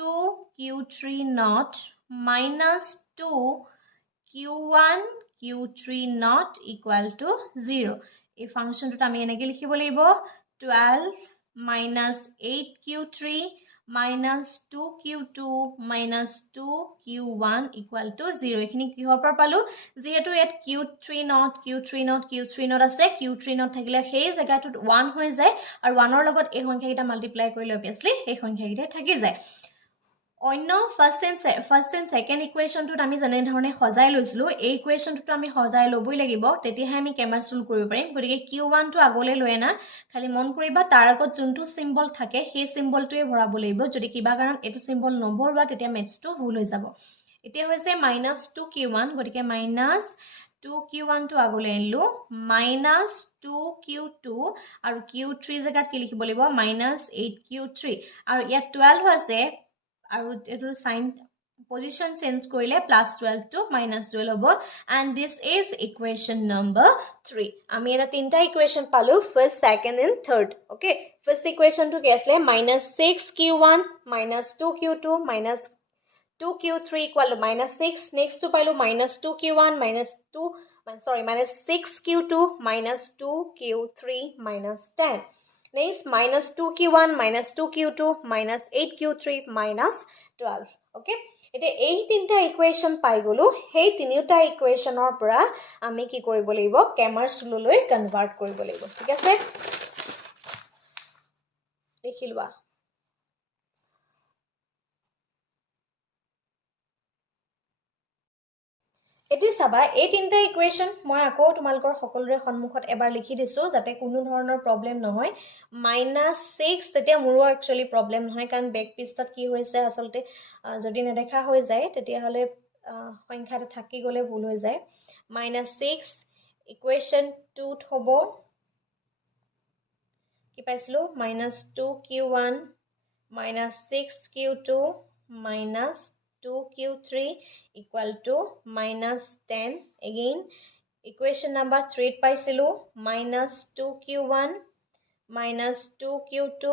Q3 not minus 2 Q1 Q3 not equal to 0 এই ফাংশনটোত আমি এনেকৈ লিখিব লাগিব 12 minus 8 Q3 minus 2 Q2 minus 2 Q1 equal to 0 এখিনি কিহৰ পৰা পালো যেহেতু ইয়াত Q3 not আছে Q3 not থাকিলে সেই জায়গাটোত 1 হৈ যায় আৰু 1 ৰ লগত এই সংখ্যাকেইটা মাল্টিপ্লাই কৰিলে obviously এই সংখ্যাকেইটা থাকি যায় অন্য ফাৰ্স্ট এন্ড সেকেন্ড ইকুয়েশনটোত আমি জানে ধৰণে সজাই লৈছিলো এই ইকুয়েশনটো আমি সজাই লবই লাগিব তেতিয়াহে আমি কেমাছ টুল কৰিব পাৰিম গতিকে Q1 টো আগলৈ লৈ আনা খালি মন কৰিবা তাৰ আগত যোনটো সিম্বল থাকে সেই সিম্বলটোৱে ভৰাব লাগিব যদি কিবা কাৰণ এটো সিম্বল নভৰবা তেতিয়া মেথছটো ভুল হৈ যাব এতিয়া হৈছে -2 Q1 গতিকে -2 Q1 টো আগলৈ আনিলো -2 Q2 আৰু Q3 জায়গাত কি লিখিব লাগিব -8 Q3 আৰু ইয়াত 12 আছে আৰু এটো সাইন পজিশন চেঞ্জ কৰিলে +12 to -12 হ'ব and this is equation number 3 আমি এটা তিনটা ইকুয়েশন পালো first second and third okay first equation to কি আসলে -6 Q1 -2 Q2 -2 Q3 equal to -6 next to পাইলো -2 Q1 -6 Q2 -2 Q3 -10 next -2 Q1 -2 Q2 -8 Q3 -12 okay এটা এই তিনটা ইকুয়েশন পাই গলো সেই তিনিটা ইকুয়েশনৰ পৰা আমি কি কৰিব লাগিব কেমাছ টুললৈ কনভাৰ্ট কৰিব লাগিব ঠিক আছে দেখিলবা এটি চাবা এই তিনটা ইকুয়েশন মই আকৌ তোমালকৰ সকলোৰে সন্মুখত এবাৰ লিখি দিছো যাতে কোনো ধৰণৰ প্ৰবলেম নহয় -6 তেতিয়া মোৰো একচুয়ালি প্ৰবলেম নহয় কাৰণ বেক পিছত কি হৈছে আসলতে যদি নেদেখা হৈ যায় তেতিয়া হলে সংখ্যাটো থাকি গ'লে ভুল হৈ যায় -6 ইকুৱেশ্যন 2 হ'ব কি পাইছিলো -2q1 -6q2 -2q3 equal to -10 again equation number 3 পাইছিলো -2q1 -2q2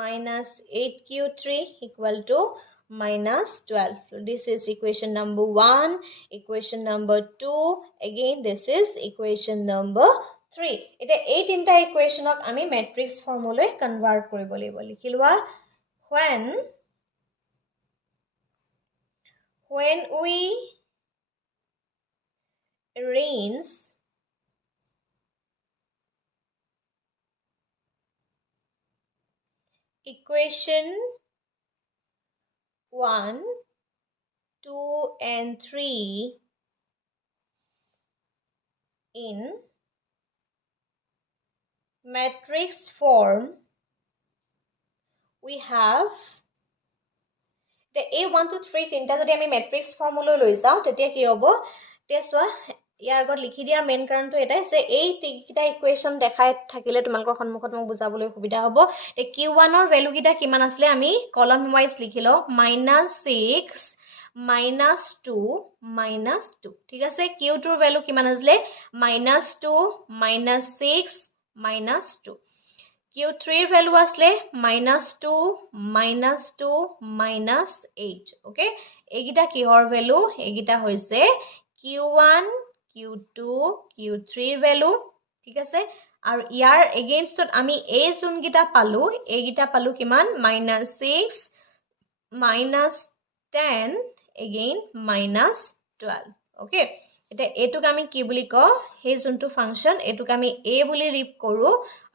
-8q3 equal to -12. This is equation number 1. Equation number 2. Again, this is equation number 3. It is 8 in the equation of ami matrix formula convert koribo laibo. Likhilwa when we arrange equation 1, 2 and 3 in matrix form, we have the A1 to 3 তিনটা যদি আমি matrix formula লৈ যাও তেতিয়া কি হ'ব তেছৱা ইয়াৰ আগত লিখি দিয়া মেইন কাৰণটো এটাই যে এই তিনিটা ইকুৱেশ্যন দেখাই থাকিলে তোমালোকৰ সন্মুখত মোক বুজাবলৈ সুবিধা হ'ব তে Q1 ৰ ভ্যালু কিটা কিমান আসলে আমি কলম ওয়াইজ লিখিলো -6 -2 -2 ঠিক আছে Q2 ৰ ভ্যালু কিমান আসলে -2 -6 -2 Q3 ৰ ভ্যালু আসলে -2 -2 -8 ওকে এইগিটা কিহৰ ভ্যালু এইগিটা হৈছে Q1 Q2 Q3 ৰ ভ্যালু ঠিক আছে আৰু ইয়াৰ এগেইনষ্টত আমি এই জোন গিটা পালো এইগিটা পালো কিমান -6 -10 again -12 ওকে এটা এটুক আমি কি বুলি ক হে জোনটো ফাংশন এটুক আমি a বুলি ৰিপ কৰো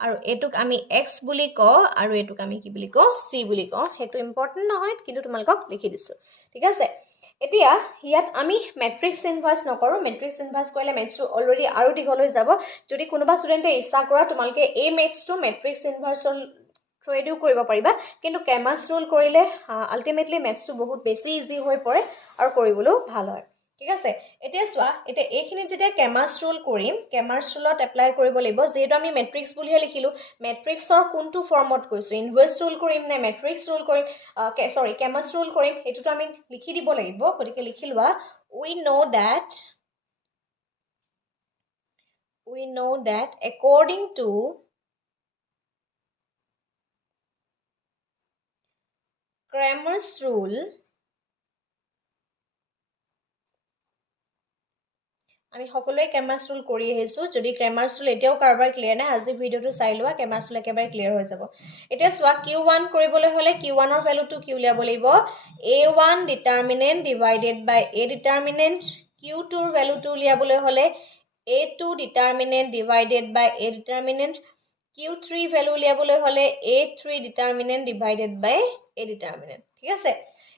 আৰু এটুক আমি x বুলি ক আৰু এটুক আমি কি বুলি ক c বুলি ক হেতু ইম্পৰ্টেন্ট নহয় কিন্তু তোমালোকক লিখি দিছো ঠিক আছে এতিয়া ইয়াত আমি ম্যাট্ৰিক্স ইনভাৰ্স নকৰো ম্যাট্ৰিক্স ইনভাৰ্স কৰিলে মেথছটো অলৰেডি আৰু দীঘলৈ যাব যদি কোনোবা ষ্টুডেন্টে ইচ্ছা কৰা তোমালোকে এই মেথছটো ম্যাট্ৰিক্স ইনভাৰ্সৰ থ্ৰুদিও কৰিব পাৰিবা কিন্তু কেমাছ ৰুল কৰিলে আলটিমেটলি মেথছটো বহুত বেছি ইজি হৈ পৰে আৰু কৰিবলৈ ভাল হয় ঠিক আছে এতিয়া সোৱা এতিয়া এইখিনি যেতিয়া কেমাছ ৰুল কৰিম কেমাছ ৰুলত এপ্লাই কৰিব লাগিব যেহেতু আমি ম্যাট্ৰিক্স বুলিহে লিখিলো ম্যাট্ৰিক্সৰ কোনটো ফৰ্মত কৈছো ইনভাৰ্স ৰুল কৰিম নে ম্যাট্ৰিক্স ৰুল কৰিম সৰি কেমাছ ৰুল কৰিম এটোটো আমি লিখি দিব লাগিব গতিকে লিখি লোৱা we know that according to Cramer's rule আমি সকলোৱে কেমাছ ৰুল কৰি আহিছো যদি ক্ৰেমাছ ৰুল এতিয়াও কাৰবাৰ ক্লিয়াৰ নাই আজি ভিডিওটো চাই লোৱা কেমাছ ৰুল একেবাৰে ক্লিয়াৰ হৈ যাব এতিয়া সোৱা Q1 কৰিবলৈ হলে Q1 ৰ ভ্যালুটো কি উলিয়াব লাগিব A1 ডিটাৰমিনেন্ট divided by A ডিটাৰমিনেন্ট Q2 ৰ ভ্যালুটো উলিয়াবলৈ হলে A2 determinant divided by A determinant Q3 value উলিয়াবলৈ হলে A3 ডিটাৰমিনেন্ট ডিভাইডেড বাই A ডিটাৰমিনেন্ট ঠিক আছে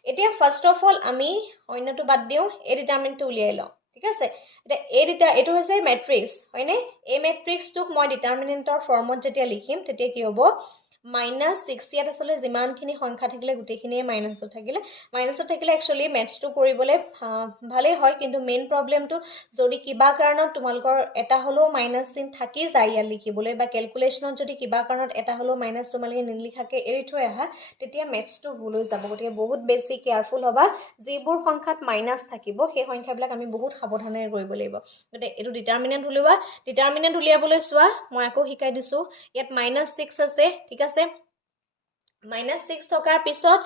এতিয়া ফাৰ্স্ট অফ অল আমি অন্যটো বাদ দিও A ডিটাৰমিনেন্টটো উলিয়াই লও ঠিক আছে এটা এটো হৈছে ম্যাট্ৰিক্স হয়নে এই ম্যাট্ৰিক্সটোক মই ডিটাৰমিনেন্টৰ ফৰ্মত যেতিয়া লিখিম তেতিয়া কি হ'ব -6 ইয়াত আসলে যিমানখিনি সংখ্যা থাকিলে গুটেখিনিয়ে মাইনাসত থাকিলে একচুয়ালি ম্যাথছটো কৰিবলে ভালে হয় কিন্তু মেইন প্ৰবলেমটো যদি কিবা কাৰণত তোমালোকৰ এটা হলো মাইনাস চিন থাকি যায় ইয়া লিখিবলৈ বা ক্যালকুলেশনত যদি কিবা কাৰণত এটা হলো মাইনাস তোমালোকে নিলিখাকে এৰি থৈ আহা তেতিয়া ম্যাথছটো ভুল হৈ যাব গতিকে বহুত বেছি কেয়াৰফুল হবা যিবোৰ সংখ্যাত মাইনাস থাকিব সেই সংখ্যাবিলাক আমি বহুত সাৱধানেৰে কৰিব লাগিব গতিকে এটো ডিটাৰমিনেন্ট উলিয়াবলৈ চোৱা মই আকৌ শিকাই দিছো ইয়াত -6 আছে ঠিক আছে -6 থকাৰ পিছত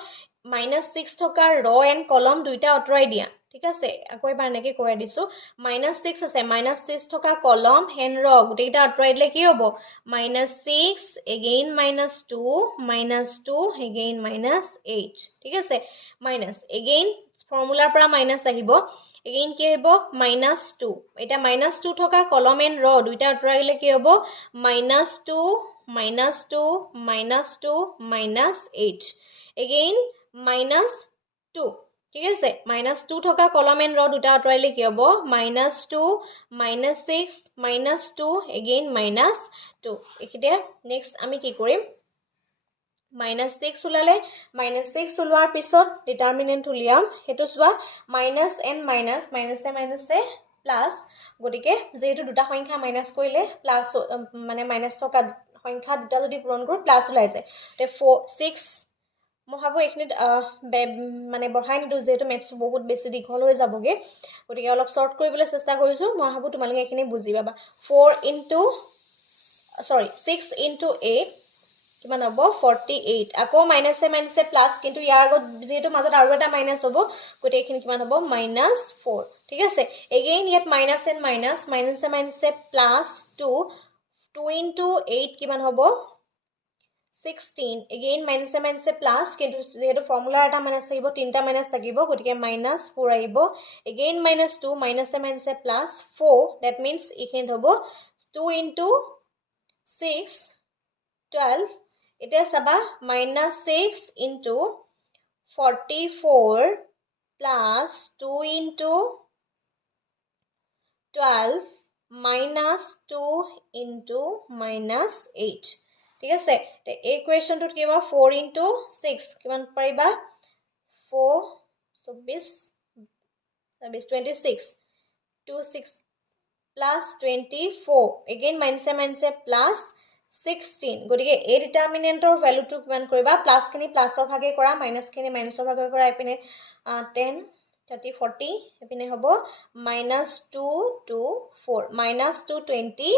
-6 থকা ৰ এন্ড কলম দুইটা অতৰাই দিয়া ঠিক আছে আকৌ এবাৰ নেকি কৰাই দিছো -6 আছে -6 থকা কলম হেন ৰ গুটেইটা অতৰাই দিলে কি হ'ব -6 again -2 -2 again -8 ঠিক আছে মাইনাস again ফৰ্মুলাৰ পৰা মাইনাস আহিব again কি হ'ব -2 এটা -2 থকা কলম এন্ড ৰ দুইটা অতৰাই দিলে কি হ'ব -2 -2 -2 -8 again -2 ঠিক আছে -2 থকা কলম এন্ড ৰ দুটা অতৰাইলে কি হ'ব -2 -6 -2 again -2 এখিতে নেক্সট আমি কি কৰিম -6 ওলালে -6 ওলোৱাৰ পিছত ডিটাৰমিনেণ্ট উলিয়াম হেতু সোৱা মাইনাস n মাইনাস মাইনাসে প্লাস গটিকে যেহেতু দুটা সংখ্যা মাইনাস কৰিলে প্লাস মানে মাইনাস থকা সংখ্যা দুটা যদি পূৰণ কৰো প্লাস ওলাই যায় তে 6 মহাবো এখিনিত মানে বঢ়াই নিদু যেহেতু মেথছ বহুত বেছি দীঘল হৈ যাবগে গটিকে অলপ শৰ্ট কৰিবলৈ চেষ্টা কৰিছো মহাবো তোমালোকে এখিনি বুজি পাবা 6 into 8 কিমান হ'ব 48 আকৌ মাইনাসে প্লাস কিন্তু ইয়াৰ আগত যেহেতু মাজত আৰু এটা মাইনাস হ'ব গটে এখিনি কিমান হ'ব -4 ঠিক আছে এগেইন ইয়াত মাইনাস এন্ড মাইনাসে প্লাস 2 into 8 কিমান হ'ব 16 এগেইন মাইনাসে প্লাস কিন্তু যেহেতু ফৰ্মুলা এটা মাইনাস থাকিব তিনটা মাইনাস থাকিব গটিকে -4 আহিব এগেইন -2 মাইনাসে প্লাস 4 that means এখিনি হ'ব 2 into 6 12 এতিয়া সাবা -6 into 44 plus 2 into 12 minus 2 into -8 ঠিক আছে তে এই কোৱেশ্চনটোত কিবা 4 into 6 কিমান পাৰিবা 4 26 26 plus 24 again minus plus 16 গটিকে এই ডিটাৰমিনেন্টৰ ভ্যালুটো কিমান কৰিবা প্লাস খিনি প্লাসৰ ভাগে কৰা মাইনাস খিনি মাইনাসৰ ভাগে কৰা এপিনে 10 30 40 এপিনে হ'ব -2 to 4 -2 24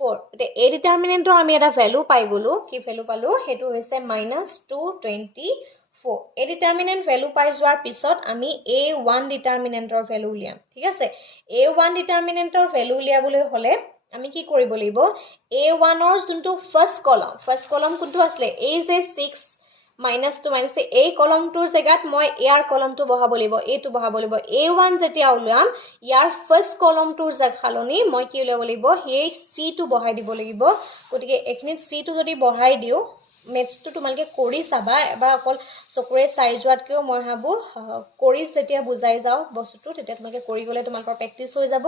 গটে এই ডিটাৰমিনেন্টৰ আমি এটা ভ্যালু পাই গলো কি ভ্যালু পালো হেতু হৈছে -2 24 এই ডিটাৰমিনেন্ট ভ্যালু পাই যোৱাৰ পিছত আমি a1 ডিটাৰমিনেন্টৰ ভ্যালু উলিয়াম ঠিক আছে a1 ডিটাৰমিনেন্টৰ ভ্যালু উলিয়াবলৈ হলে আমি কি কৰিব লাগিব a1 ৰ যোনটো ফাৰ্স্ট কলম কোনটো আসলে এই যে 6 -2 এই কলমটোৰ জায়গাত মই এৰ কলমটো বহাব লাগিব এটো বহাব লাগিব a1 যেতিয়া উলিয়াম ইয়াৰ ফাৰ্স্ট কলমটোৰ জাখালনি মই কি উলিয়াব লাগিব এই c টো বহাই দিব লাগিব গটিকে এখিনিত c টো যদি বহাই দিও মেথছটো তোমালকে কৰি চাবা এবাৰ অকল চকুৰে চাই যোৱাতকেও মই ভাবো কৰি যেতিয়া বুজাই যাও বস্তুটো তেতিয়া তোমালকে কৰি গলে তোমালকৰ প্ৰেক্টিস হৈ যাব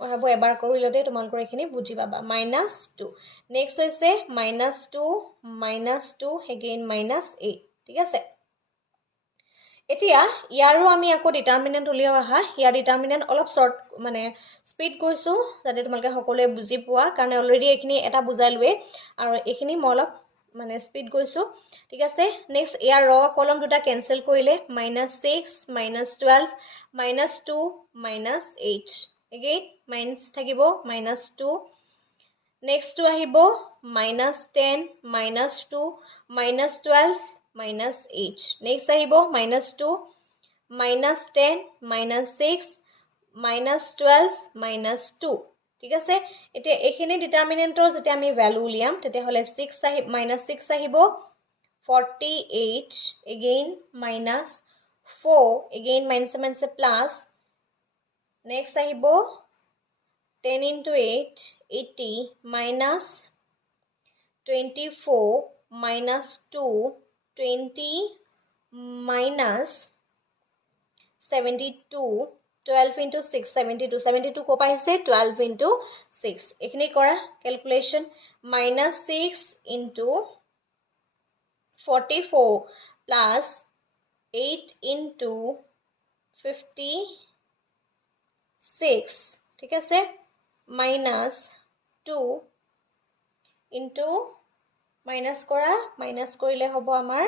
মই ভাবো এবাৰ কৰিলতে তোমালকৰ এখিনি বুজি পাবা -2 নেক্সট হৈছে -2 again -8 ঠিক আছে এতিয়া ইয়াৰো আমি আকৌ ডিটাৰমিনেন্ট উলিয়াও আহা ইয়াৰ ডিটাৰমিনেন্ট অলপ শৰ্ট মানে স্পীড কৈছো যাতে তোমালকে সকলোৱে বুজি পোৱা কাৰণ অলৰেডি এখিনি এটা বুজাইলুৱে আৰু এখিনি মই অলপ মানে স্পীড গৈছো ঠিক আছে নেক্সট ইয়াৰ ৰ কলম দুটা কেনসেল কৰিলে -6 -12 -2 -8 again minus থাকিব -2 next to আহিব -10 -2 -12 -8 next আহিব -2 -10 -6 -12 -2 ঠিক আছে এতিয়া এখিনি ডিটাৰমিনেন্টৰ যেতিয়া আমি ভ্যালু উলিয়াম তেতে হলে 6 আহিব -6 আহিব 48 again -4 again minus plus next আহিব 10 into 8 80 minus 24 minus 2 20 minus 72 12 into 6 72 কোপা হৈছে 12 into 6 এখিনি কৰা ক্যালকুলেশন -6 into 44 plus 8 into 56 ঠিক আছে -2 into মাইনাস কৰা মাইনাস কৰিলে হ'ব আমাৰ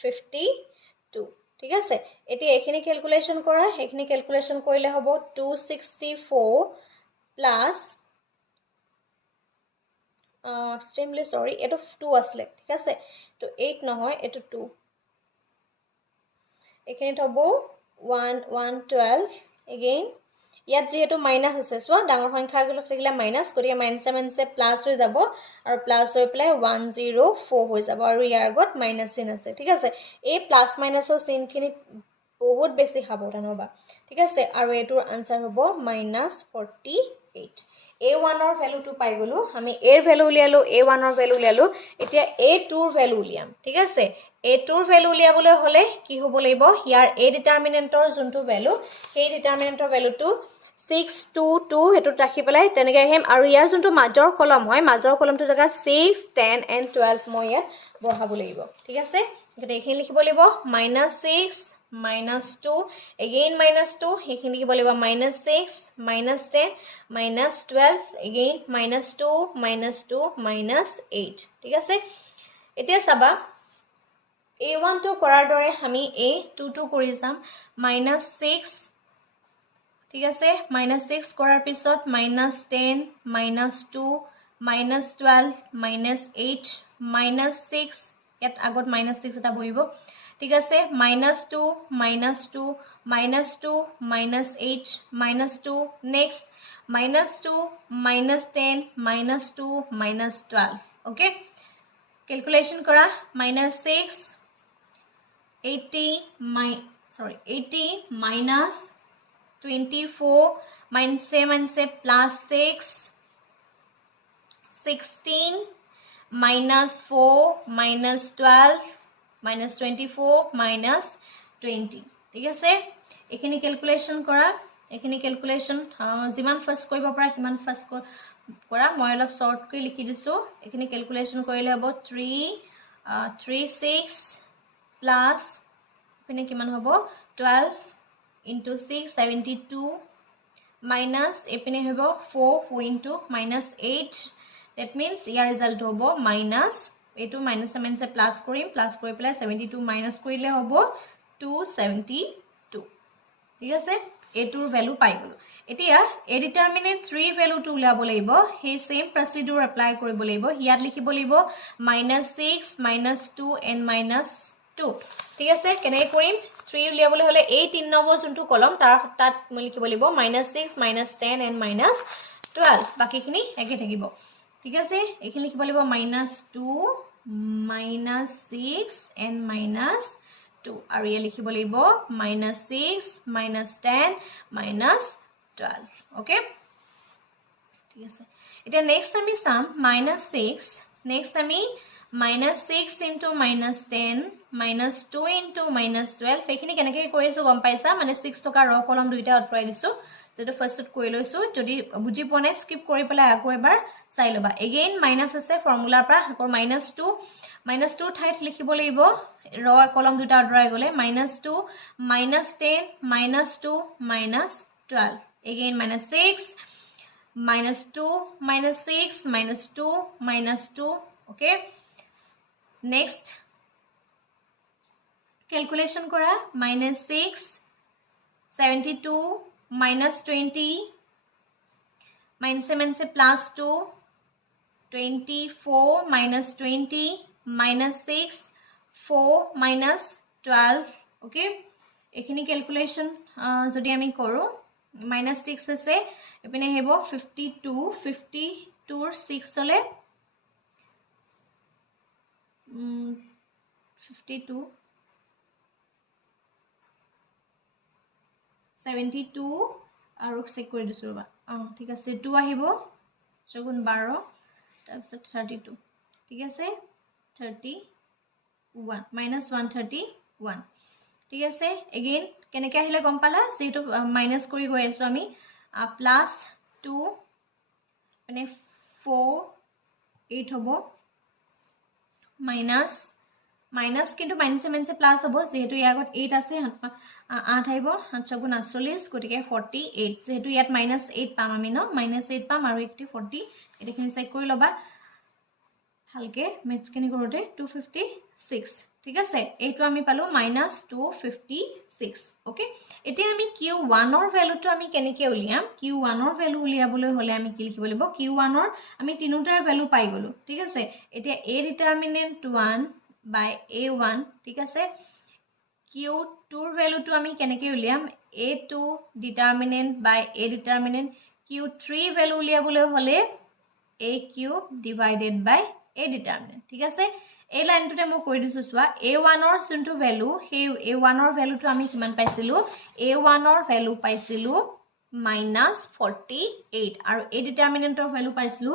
52 ঠিক আছে এতিয়া এখিনি ক্যালকুলেশন কৰা এখিনি ক্যালকুলেশন কৰিলে হ'ব 264 plus extremely sorry এটো 2 আসলে ঠিক আছে তো 8 নহয় এটো 2 এখানে হ'ব 112 again ইয়াত যেহেতু মাইনাস আছে সো ডাঙৰ সংখ্যাগুলো থাকিলে মাইনাস গটিকে মাইনাসে প্লাস হৈ যাব আৰু প্লাস হৈ প্লাই 104 হৈ যাব আৰু ইয়াৰ আগত মাইনাস চিন আছে ঠিক আছে এই প্লাস মাইনাসৰ চিনখিনি বহুত বেছি সাৱধান হবা ঠিক আছে আৰু এটোৰ আনসাৰ হ'ব -48 a1 ৰ ভ্যালুটো পাই গলো আমি a ৰ ভ্যালু উলিয়ালো a1 ৰ ভ্যালু উলিয়ালো এতিয়া a2 ৰ ভ্যালু উলিয়াম ঠিক আছে a2 ৰ ভ্যালু উলিয়াবলৈ হলে কি হ'ব লাগিব ইয়াৰ a ডিটাৰমিনেন্টৰ যোনটো ভ্যালু সেই ডিটাৰমিনেন্টৰ ভ্যালুটো 6 2 2 হেতুত ৰাখি পেলাই তেনেকৈ আহিম আৰু ইয়াৰ যোনটো মাজৰ কলম হয় মাজৰ কলমটোত এটা 6 10 and 12 মই ইয়াত বঢ়াব লাগিব ঠিক আছে গতিকে এইখিনি লিখিব লাগিব -6 -2 again -2 এইখিনি লিখিব লাগিব -6 -10 -12 again -2 -2 -8 ঠিক আছে এতিয়া চাবা A1 টো কৰাৰ দৰে আমি A2 টো কৰি যাম -6 ঠিক আছে -6 কৰাৰ পিছত -10 -2 -12 -8 -6 ইয়াত আগত -6 এটা বহিব ঠিক আছে -2 -2 -2 -8 -2 next -2 -10 -2 -12 okay calculation kora -6 80 minus 24 minus plus 6 16 minus 4 minus 12 minus 24 minus 20 ঠিক আছে এখিনি ক্যালকুলেশন করা এখিনি ক্যালকুলেশন জিমান ফাস্ট কৰিব পৰা কিমান ফাস্ট কৰা মই অলপ শৰ্ট কৰি লিখি দিছো এখিনি ক্যালকুলেশন কৰিলে হ'ব 36 plus পিনে কিমান হ'ব 12 into 6 72 minus এপিনে হ'ব 4 into minus 8 that means year result হ'ব minus এটো minus plus কৰিম plus কৰি পেলাই 72 minus কৰিলে হ'ব 272 ঠিক আছে এটোৰ ভ্যালু পাই গলো এতিয়া এ ডিটাৰমিনেন্ট 3 ভ্যালুটো উলাব লাগিব হে সেম প্ৰসিডিউৰ এপ্লাই কৰিব লাগিব ইয়াত লিখিব লাগিব -6 -2 and -2 ঠিক আছে কেনে কৰিম 3 উলিয়াবলৈ হলে এই 3 নম্বৰ যোনটো কলম তাত মই লিখিব লাগিব -6 -10 and -12 বাকিখিনি একে থাকিব ঠিক আছে এখিনি লিখিব লাগিব -2 -6 and -2 আৰু ইয়া লিখিব লাগিব -6 -10 -12 ওকে ঠিক আছে এটা নেক্সট আমি সাম -6 নেক্সট আমি -6 into -10 -2 into -12 এখিনি কেনেকৈ কৰিছো গম পাইছা মানে 6 টকা ৰ কলম দুইটা আঁতৰাই দিছো যেটো ফাৰ্স্টত কৈ লৈছো যদি বুজি পোৱা নাই স্কিপ কৰি পেলাই আকৌ এবাৰ চাই লবা এগেইন মাইনাস আছে ফৰ্মুলাৰ পৰা আকৌ -2 ঠাইত লিখিব লাগিব ৰ কলম দুইটা আঁতৰাই গলে -2 -10 -2 -12 again -6 -2 -6 -2 -2 okay next calculation kora -6 72 -20 -7 plus 2 24 -20 -6 4 -12 okay ekhini calculation jodi ami koru -6 ase epine hebo 52 6 hole 52 72 আৰু চেক কৰি দিছো ৰবা ঠিক আছে 2 আহিব 6 গুণ 12 তাৰ পিছত 32 ঠিক আছে 31 -131 ঠিক আছে এগেইন কেনেকৈ আহিলে গম পালা যেটো মাইনাস কৰি গৈ আছো আমি +2 মানে 4 8 হ'ব মাইনাস কিন্তু মাইনাসে প্লাস হ'ব যেহেতু ইয়াৰ আগত 8 আছে 8 আহিব 8 গুণ 48 গতিকে 48 যেহেতু ইয়াত -8 পাম আমি ন -8 পাম আৰু একটি 40 এটাখিনি চেক কৰি লবা ভালকে মেথছ কিনি কৰোতে 256 ঠিক আছে এইটো আমি পালো -256 ওকে এতিয়া আমি q1 ৰ ভ্যালুটো আমি কেনেকৈ উলিয়াম q1 ৰ ভ্যালু উলিয়াবলৈ হলে আমি কি লিখিব লাগিব q1 ৰ আমি তিনিটাৰ ভ্যালু পাই গলো ঠিক আছে এতিয়া a ডিটাৰমিনেন্ট 1 by a1 ঠিক আছে q2 ৰ ভ্যালুটো আমি কেনেকৈ উলিয়াম a2 ডিটাৰমিনেন্ট by a determinant q3 value উলিয়াবলৈ হলে a cube divided by a determinant ঠিক আছে এই লাইনটোতে মই কৈ দিছো সোৱা a1 ৰ যোনটো ভ্যালু সেই a1 ৰ ভ্যালুটো আমি কিমান পাইছিলো a1 ৰ ভ্যালু পাইছিলো -48 আৰু a ডিটাৰমিনেন্টৰ ভ্যালু পাইছিলো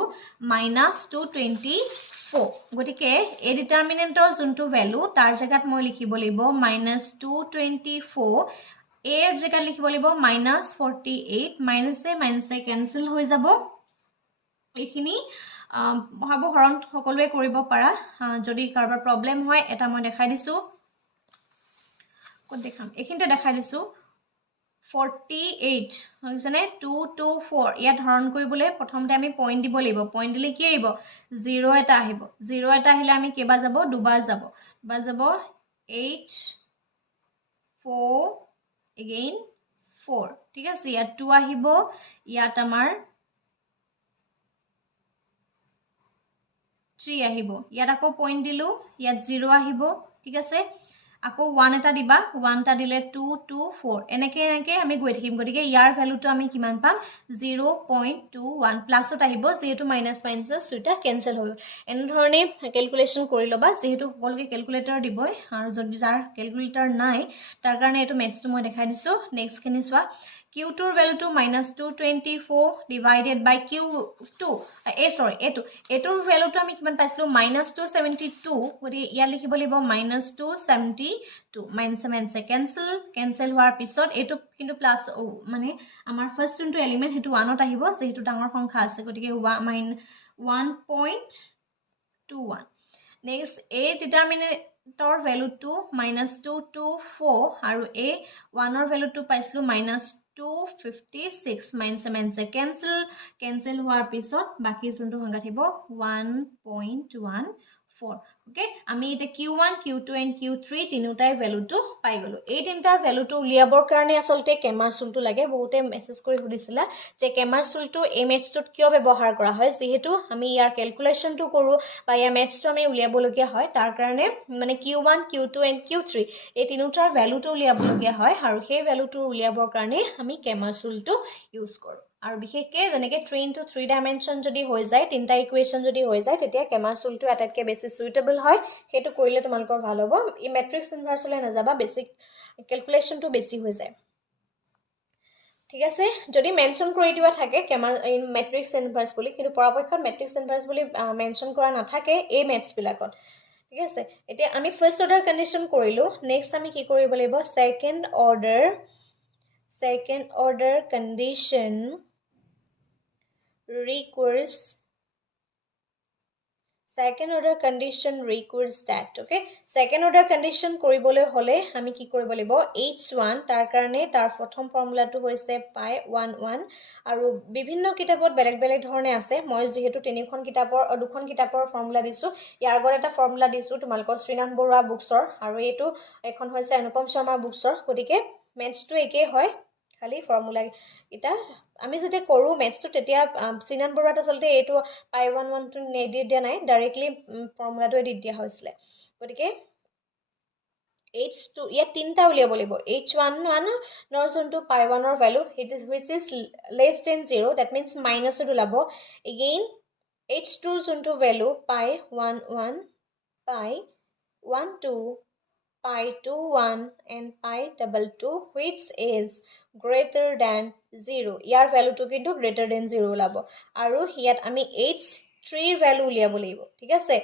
-224 গটিকে a ডিটাৰমিনেন্টৰ যোনটো ভ্যালু তাৰ জায়গাত মই লিখিব লাগিব -224 a এর জায়গাত লিখিব লাগিব -48 মাইনাছে কেনসেল হৈ যাব এইখিনি হ'ব হৰণ সকলোৱে কৰিব পাৰা যদি কাৰোবাৰ প্ৰবলেম হয় এটা মই দেখাই দিছো ক'ত দেখাম এইখিনিতে দেখাই দিছো 48 হয়ছনে 224 ইয়াত হৰণ কৰিবলৈ প্ৰথমতে আমি পইণ্ট দিব লাগিব পইণ্ট দিলে কি আহিব 0 এটা আহিব 0 এটা আহিলে আমি কেবা যাব দুবাৰ যাব 8 4 again 4 ঠিক আছে ইয়াত 2 আহিব ইয়াত আমাৰ 3 আহিব ইয়াত আকৌ পইণ্ট দিলো ইয়াত 0 আহিব ঠিক আছে আকৌ 1 এটা দিবা 1 টা দিলে 2 2 4 এনেকে আমি গৈ থাকিম গতিকে ইয়াৰ ভ্যালুটো আমি কিমান পাম 0.21 প্লাছত আহিব যেহেতু মাইনাস দুটা কেনসেল হৈ এনে ধৰণে ক্যালকুলেশন কৰি লবা যেহেতু সকলোকে ক্যালকুলেটৰ দিবই আৰু যদি যাৰ ক্যালকুলেটৰ নাই তাৰ কাৰণে এটো মেথছটো মই দেখাই দিছো নেক্সট খিনি সোৱা q2 ৰ ভ্যালুটো -224 ডিভাইডেড বাই q2 এটোৰ ভ্যালুটো আমি কিমান পাইছিলো -272 গতি ইয়া লিখিব লাগিব -272 মাইনাছে কেনসেল হোৱাৰ পিছত এটো কিন্তু প্লাস মানে আমাৰ ফাৰ্স্ট যোনটো এলিমেন্ট হেতু 1 ত আহিব যেহেতু ডাঙৰ সংখ্যা আছে গতিকে 1.21 নেক্সট a ডিটাৰমিনেন্টৰ ভ্যালুটো -224 আৰু a 1 ৰ ভ্যালুটো পাইছিলো -256 মাইনাছে কেনসেল হোৱাৰ পিছত বাকি যোনটো সংখ্যা থাকিব 1.14 ওকে আমি এটা q1 q2 and q3 তিনিটাৰ ভ্যালুটো পাই গলো এই তিনিটাৰ ভ্যালুটো উলিয়াবৰ কাৰণে আসলতে কেমাৰ চুলটো লাগে বহুতে মেসেজ কৰি সুধিছিলা যে কেমাৰ চুলটো এই মেথছটোত কিয় ব্যৱহাৰ কৰা হয় যেহেতু আমি ইয়াৰ ক্যালকুলেশনটো কৰো বা ইয়াৰ মেথছটো আমি উলিয়াব লগিয়া হয় তাৰ কাৰণে মানে q1 q2 and q3 এই তিনিটাৰ ভ্যালুটো উলিয়াব লগিয়া হয় আৰু সেই ভ্যালুটো উলিয়াবৰ কাৰণে আমি কেমাৰ চুলটো ইউজ কৰো আৰু বিশেষকে যেনেকে 3 into 3 ডাইমেনশন যদি হৈ যায় তিনটা ইকুৱেশন যদি হৈ যায় তেতিয়া কেমাৰ চুলটো আটাইতকৈ বেছি সুইটেবল হয় হেতু কৰিলে তোমালোকৰ ভাল হ'ব ই ম্যাট্ৰিক্স ইনভাৰ্সলৈ নাযাবা বেসিক ক্যালকুলেশনটো বেছি হৈ যায় ঠিক আছে যদি মেনশন কৰি দিবা থাকে কেমাৰ ম্যাট্ৰিক্স ইনভাৰ্স বুলি কিন্তু পৰাপক্ষত ম্যাট্ৰিক্স ইনভাৰ্স বুলি মেনশন কৰা নাথাকে এই মেথছ বিলাকত ঠিক আছে এতিয়া আমি ফাৰ্স্ট অৰ্ডাৰ কন্ডিশন কৰিলো নেক্সট আমি কি কৰিব লাগিব second order condition requires second order condition requires that okay second order condition কৰিবলৈ হলে আমি কি কৰিব লাগিব h1 তাৰ কাৰণে তাৰ প্ৰথম ফৰ্মুলাটো হৈছে পাই 11 আৰু বিভিন্ন কিতাপত বেলেগ ধৰণে আছে মই যেহেতু তিনিখন কিতাপৰ দুখন কিতাপৰ ফৰ্মুলা দিছো ইয়াৰ আগৰ এটা ফৰ্মুলা দিছো তোমালোকৰ শ্ৰীনাথ বৰুৱা বুকছৰ আৰু এটো এখন হৈছে অনুপম শৰ্মা বুকছৰ গতিকে মেথছটো একেই হয় খালি ফৰ্মুলা এটা আমি যেতে কৰো মেথছটো তেতিয়া শ্ৰীনাথ বৰুৱাত আসলতে এটো পাই 11 টো নেদি দিয়া নাই ডাইৰেক্টলি ফৰ্মুলাটো এডি দিয়া হৈছিল গতিকে h2 ইয়া তিনটা উলিয়াব লাগিব h1 নর যোনটো পাই 1 ৰ value it is which is less than 0 that means minus টো লাব again h2 যোনটো ভ্যালু পাই 11 পাই 12 pi 21 and pi 22 which is greater than 0 ইয়াৰ ভ্যালুটো কিন্তু greater than 0 লাব আৰু ইয়াত আমি h3 ৰ ভ্যালু উলিয়াব লাগিব ঠিক আছে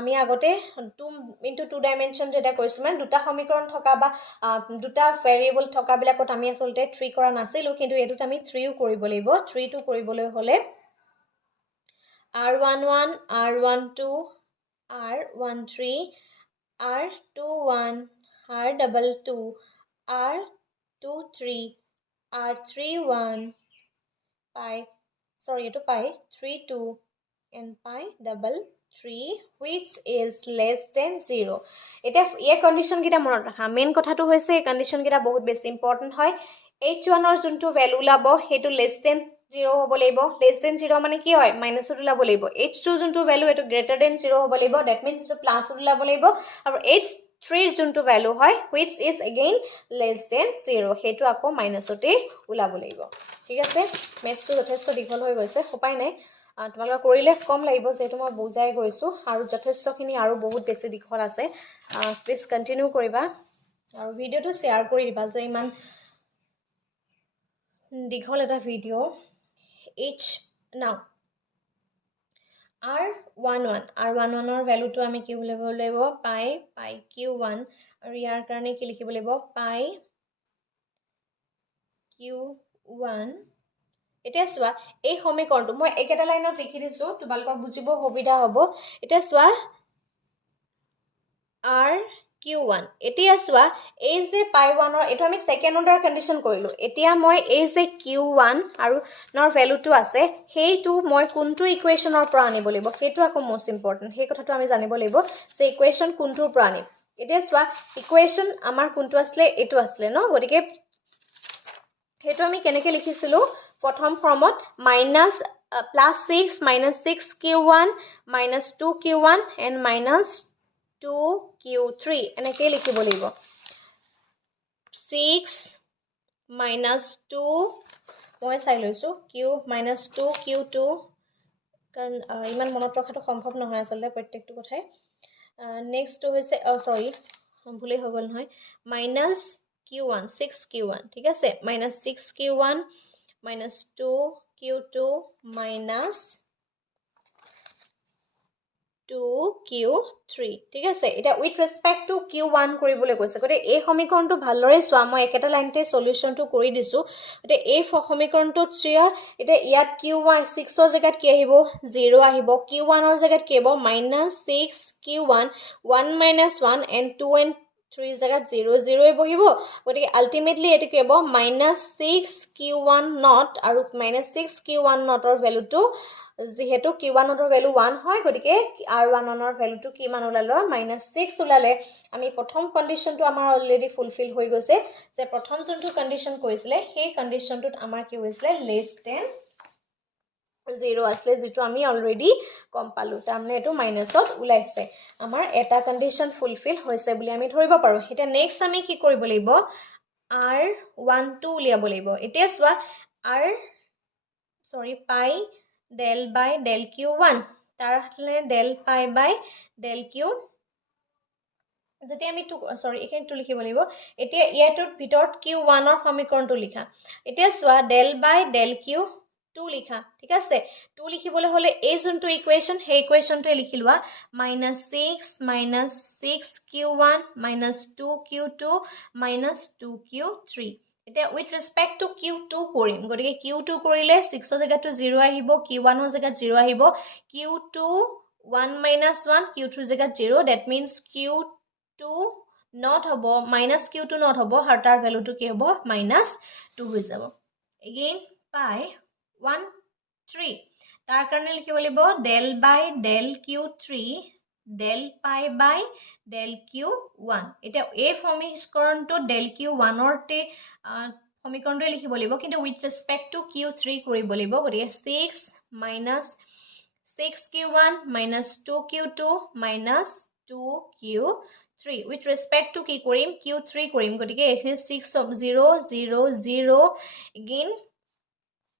আমি আগতে 2 into 2 ডাইমেনশন যেটা কৈছো মানে দুটা সমীকৰণ থকা বা দুটা ভেৰিয়েবল থকা বিলাকত আমি আসলতে 3 কৰা নাছিলো কিন্তু এটোত আমি 3 ও কৰিব লাগিব 3 টো কৰিবলৈ হলে r11 r12 r13 r21 r22 r23 r31 pi 32 and pi 33 which is less than 0 এটা এই কন্ডিশন কিটা মনত ৰাখা মেইন কথাটো হৈছে এই কন্ডিশন কিটা বহুত বেছি ইম্পৰ্টেন্ট হয় h1 ৰ যোনটো ভ্যালু লাব হেতু less than 0 হ'ব লাগিব less than 0 মানে কি হয় মাইনাস টো লাব লাগিব h2 যোনটো ভ্যালু এটো greater than 0 হ'ব লাগিব that means এটো প্লাস টো লাব লাগিব আৰু h3 যোনটো ভ্যালু হয় which is again less than 0 হেতু আকৌ মাইনাসতে উলাব লাগিব ঠিক আছে মেথছটো যথেষ্ট দীঘল হৈ গৈছে উপায় নাই তোমালোকে কৰিলে কম লাগিব যেটো মই বুজাই গৈছো আৰু যথেষ্টখিনি আৰু বহুত বেছি দীঘল আছে প্লিজ কন্টিনিউ কৰিবা আৰু ভিডিওটো শেয়াৰ কৰি দিবা যে ইমান দীঘল এটা ভিডিও h now r11 ৰ ভ্যালুটো আমি কি উলিয়াব লাগিব পাই q1 আৰু ইয়াৰ কাৰণে কি লিখিব লাগিব পাই Q1 এতিয়া চোৱা এই সমীকৰণটো মই একেটা লাইনত লিখি দিছো তোমালোকৰ বুজিব সুবিধা হ'ব এতিয়া চোৱা RQ1 এতিয়া চোৱা এই যে পাই 1 এটো আমি সেকেন্ড অৰ্ডাৰ কন্ডিশন কৰিলো এতিয়া মই এই যে Q1 আৰু নৰ ভ্যালুটো আছে সেইটো মই কোনটো ইকুৱেচনৰ পৰা আনিব লাগিব সেইটো আকৌ মোস্ট ইম্পৰ্টেন্ট সেই কথাটো আমি জানিব লাগিব যে ইকুৱেচন কোনটোৰ পৰা আনিম এতিয়া চোৱা ইকুৱেচন আমাৰ কোনটো আসলে এটো আসলে ন গতিকে হেতু আমি কেনেকৈ লিখিছিলো প্ৰথম ফৰ্মত +6 -6q1 -2q1 and -2q3 এনেকৈ লিখিব লাগিব 6 -2 মই চাই লৈছো q -2q2 কাৰণ ইমান মনত ৰখাটো সম্ভৱ নহয় আসলে প্ৰত্যেকটো কথাই নেক্সট হৈছে সৰি ভুলে হৈ গল নহয় -q1 6q1 ঠিক আছে -6q1 -2q2 -2q3 ঠিক আছে এটা উইথ ৰেসপেক্ট টু q1 কৰিবলৈ কৈছে গতে এই সমীকৰণটো ভালদৰে চোৱা মই একেটা লাইনতে সলিউশনটো কৰি দিছো গতে এই সমীকৰণটো চোৱা এটা ইয়াত q1 6 ৰ জায়গাত কি আহিব 0 আহিব q1 ৰ জায়গাত কি হ'ব -6q1 1 - 1 and 2 and 3 জায়গাত 0 0 বহিব গতিকে আলটিমেটলি এটো কি হ'ব -6q1 not আৰু -6q1 not ৰ ভ্যালুটো যেহেতু q1 ৰ ভ্যালু 1 হয় গতিকে r1 ৰ ভ্যালুটো কি মান ওলালে -6 ওলালে আমি প্ৰথম কন্ডিশনটো আমাৰ অলৰেডি ফুলফিল হৈ গৈছে যে প্ৰথম যোনটো কন্ডিশন কৰিছিলে সেই কন্ডিশনটোত আমাৰ কি হৈছিলে লেস দেন 0 আসলে যেটো আমি অলৰেডি কম পালো তাৰমানে এটো মাইনাসত ওলাইছে আমাৰ এটা কন্ডিশন ফুলফিল হৈছে বুলি আমি ধৰিব পাৰো এটা নেক্সট আমি কি কৰিব লাগিব r12 উলিয়াব লাগিব এতিয়া চোৱা পাই del by del q1 তাৰ হাতলে del pi by del q যেতিয়া আমি এখানে লিখিব লাগিব এতিয়া ইয়াটোৰ ভিতৰত q1 ৰ সমীকৰণটো লিখা এতিয়া চোৱা del by del q2 লিখা ঠিক আছে 2 লিখিবলৈ হলে এই যোনটো ইকুৱেচন সেই ইকুৱেচনটো লিখি লোৱা -6 -6q1 -2q2 -2q3 এতিয়া উইথ ৰেসপেক্ট টু q2 কৰিম গতিকে q2 কৰিলে 6 ৰ জায়গাটো 0 আহিব q1 ৰ জায়গাত 0 আহিব q2 1 - 1 q3 ৰ জায়গাত 0 that means q2 not হ'ব -q2 not হ'ব আৰু তাৰ ভ্যালুটো কি হ'ব -2 হৈ যাব again পাই 1 3 তাৰ কাৰণে লিখিব লাগিব del by del q3 del pi by del q1 এটা এই সমীকৰণটো del q1 ৰ তে সমীকৰণটো লিখিব লাগিব কিন্তু উইথ ৰেসপেক্ট টু q3 কৰিব লাগিব গতিকে 6 -6q1 -2q2 -2q3 with respect to কি কৰিম q3 কৰিম গতিকে এখানে 6 0 0 0 again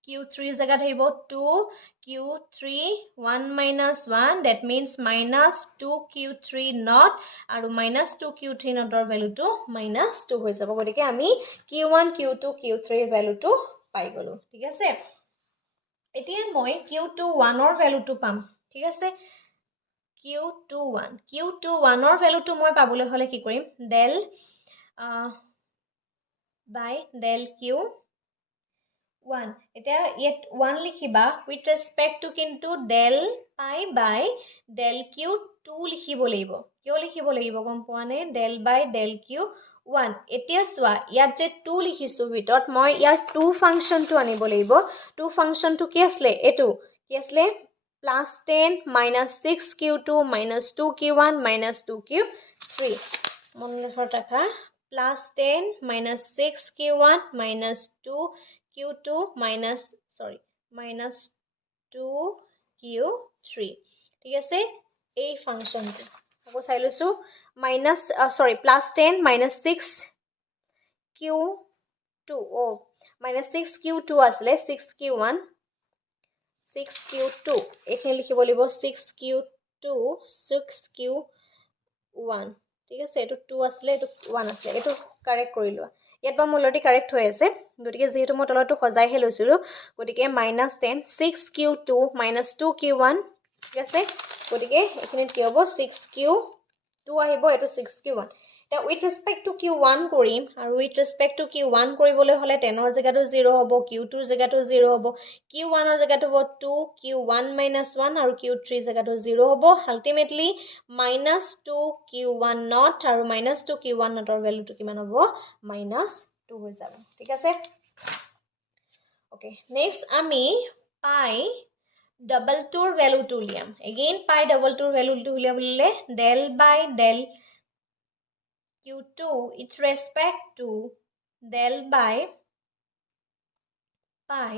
q3 জায়গাত আহিব 2 q3 1 - 1 that means -2q3 not আৰু -2q3 not ৰ ভ্যালুটো -2 হৈ যাব গতিকে আমি q1 q2 q3 ৰ ভ্যালুটো পাই গলো ঠিক আছে এতিয়া মই q21 ৰ ভ্যালুটো পাম ঠিক আছে q21 ৰ ভ্যালুটো মই পাবলৈ হলে কি কৰিম del by del q1 এটা ইয়াত 1 লিখিবা with respect to কিন্তু del pi by del q2 লিখিব লাগিব কিয় লিখিব লাগিব গম পোৱা নে del by del q1 এতিয়া চোৱা ইয়াত যে 2 লিখিছো ভিতৰত মই ইয়াৰ 2 ফাংচনটো আনিব লাগিব 2 ফাংচনটো কি আসলে এটো কি আসলে +10 -6q2 -2q1 -2q3 মনে ৰাখা +10 -6q1 -2q2 -2q3 ঠিক আছে এই ফাংচনটো আকৌ চাই লৈছো +10 -6q2 -6q2 আসলে 6q1 6q2 এখানে লিখিব লাগিব 6q2 6q1 ঠিক আছে এটো 2 আসলে এটো 1 আসলে এটো কারেক্ট কৰি লোৱা ইয়াত বা অলৰেডি কারেক্ট হৈ আছে গতিকে যেহেতু মই তলটো সজাইহে লৈছিলো গতিকে -10 6q2 -2q1 ঠিক আছে গতিকে এখানে কি হ'ব 6q 2 আহিব এটো 6q1 এটা উইথ ৰেসপেক্ট টু q1 কৰিম আৰু উইথ ৰেসপেক্ট টু q1 কৰিবলৈ হলে 10 ৰ জায়গাটো 0 হ'ব q2 ৰ জায়গাটো 0 হ'ব q1 ৰ জায়গাটো হ'ব 2 q1 - 1 আৰু q3 জায়গাটো 0 হ'ব আলটিমেটলি -2 q1 not আৰু -2 q1 not ৰ ভ্যালুটো কিমান হ'ব -2 হৈ যাব ঠিক আছে ওকে নেক্সট আমি পাই double 2 ৰ ভ্যালুটো উলিয়াম again পাই double 2 ৰ ভ্যালুটো উলিয়াবলৈ del by del q2 with respect to del by pi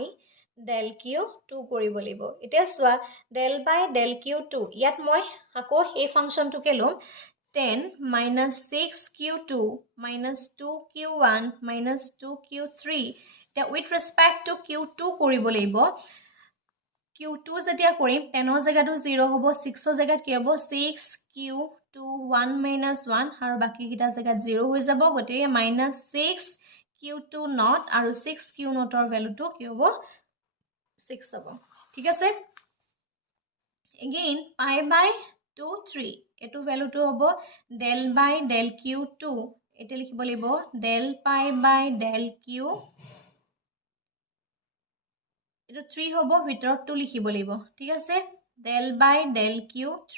del q2 কৰিব লাগিব এতিয়া সোৱা del by del q2 ইয়াত মই আকৌ এই ফাংচনটোকে লম 10 - 6q2 - 2q1 - 2q3 এতিয়া with respect to q2 কৰিব লাগিব q2 যেতিয়া কৰিম 10 ৰ জায়গাটো 0 হ'ব 6 ৰ জায়গাত কি হ'ব 6q2 1 - 1 আৰু বাকি কিটা জায়গাত 0 হৈ যাব গতে -6q2 not আৰু 6q not ৰ ভ্যালুটো কি হ'ব 6 হ'ব ঠিক আছে again pi by 2 3 এটো ভ্যালুটো হ'ব del by del q2 এটা লিখিব লাগিব del pi by del q এটো 3 হ'ব ভিতৰত 2 লিখিব লাগিব ঠিক আছে del by del q3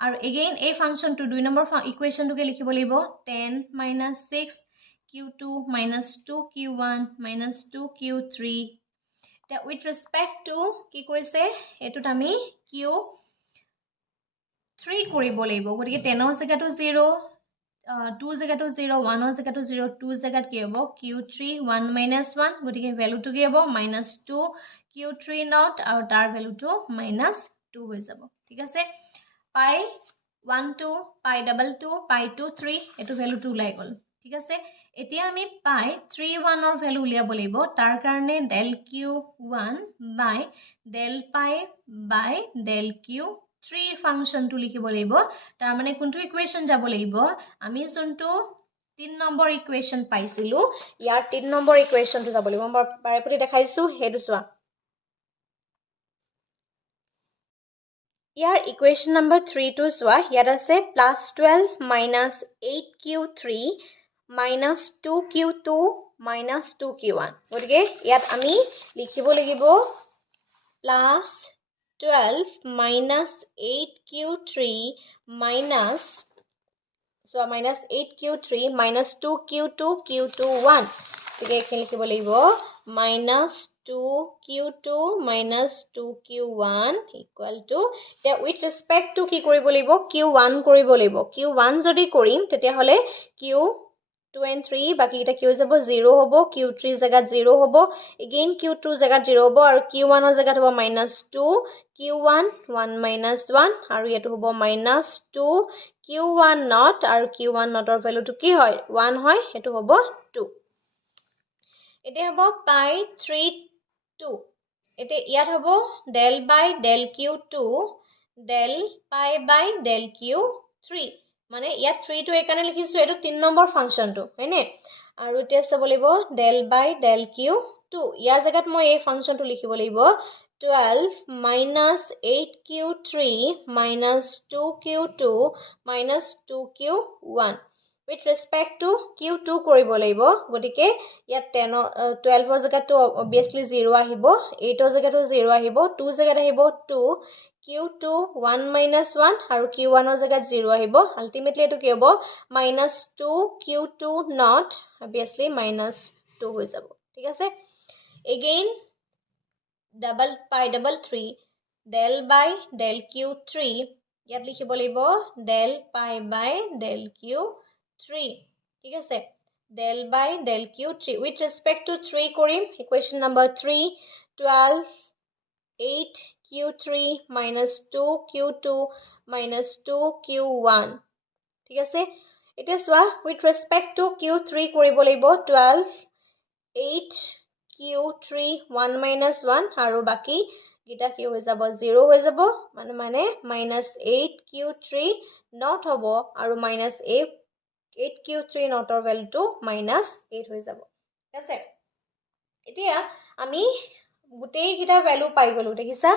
আৰু again এই ফাংচনটো 2 নম্বৰ ইকুৱেচনটোকে লিখিব লাগিব 10 - 6q2 - 2q1 - 2q3 তা with respect to কি কৰিছে এটোত আমি q3 কৰিব লাগিব গতিকে 10 ৰ জায়গাটো 0 2 জায়গাটো 0 1 ৰ জায়গাটো 0 2 জায়গাত কি হ'ব q3 1 - 1 গতিকে ভ্যালুটো কি হ'ব -2 q3 not আৰু তাৰ ভ্যালুটো -2 হৈ যাব ঠিক আছে পাই 1 2 পাই ডাবল 2 পাই 2 3 এটো ভ্যালুটো ওলাই গল ঠিক আছে এতিয়া আমি পাই 3 1 ৰ ভ্যালু উলিয়াব লাগিব তাৰ কাৰণে del q1 by del pi by del q3 ফাংচনটো লিখিব লাগিব তাৰ মানে কোনটো ইকুৱেচন যাব লাগিব আমি যোনটো 3 নম্বৰ ইকুৱেচন পাইছিলো ইয়াৰ 3 নম্বৰ ইকুৱেচনটো যাব লাগিব মই বাৰেপতি দেখাইছো হেতু সোৱা ইয়াৰ ইকুৱেচন নম্বৰ 3 টো সোৱা ইয়াত আছে +12 - 8q3 - 2q2 - 2q1 গতিকে ইয়াত আমি লিখিব লাগিব +12 - 8q3 -8q3 - 2q2 q21 গতিকে এখানে লিখিব লাগিব -2q2 - 2q1 equal to এতিয়া with respect to কি কৰিব লাগিব q1 কৰিব লাগিব q1 যদি কৰিম তেতিয়া হলে q2 and 3 বাকি কিটা কি হৈ যাব 0 হ'ব q3 জায়গাত 0 হ'ব again q2 জায়গাত 0 হ'ব আৰু q1 ৰ জায়গাত হ'ব -2 q1 1 - 1 আৰু ইয়াটো হ'ব -2 q1 not আৰু q1 not ৰ ভ্যালুটো কি হয় 1 হয় হেতু হ'ব 2 এতিয়া হ'ব pi 3 2 এতিয়া ইয়াত হ'ব del by del q2 del pi by del q3 মানে ইয়াত 3 টো একানে লিখিছো এটো 3 নম্বৰ ফাংচনটো হয়নে আৰু এতিয়া চাব লাগিব del by del q2 ইয়াৰ জায়গাত মই এই ফাংচনটো লিখিব লাগিব 12 - 8q3 - 2q2 - 2q1 with respect to q2 কৰিব লাগিব গটিকে ইয়াত 12 ৰ জায়গাটো obviously 0 আহিব 8 ৰ জায়গাটো 0 আহিব 2 জায়গাত আহিব 2 q2 1 - 1 আৰু q1 ৰ জায়গাত 0 আহিব আলটিমেটলি এটো কি হ'ব -2 q2 not obviously -2 হৈ যাব ঠিক আছে again double pi double 3 del by del q3 ইয়াত লিখিব লাগিব del pi by del q3 ঠিক আছে del by del q3 with respect to 3 কৰিম equation number 3 12 8q3 - 2q2 - 2q1 ঠিক আছে এতিয়া সোৱা with respect to q3 কৰিব লাগিব 12 8q3 1 - 1 আৰু বাকি গিটা কি হৈ যাব 0 হৈ যাব মানে -8q3 not হ'ব আৰু -8q3 not ৰ ভ্যালুটো -8 হৈ যাব ঠিক আছে এতিয়া আমি গুটেই গিটা ভ্যালু পাই গলো দেখিছা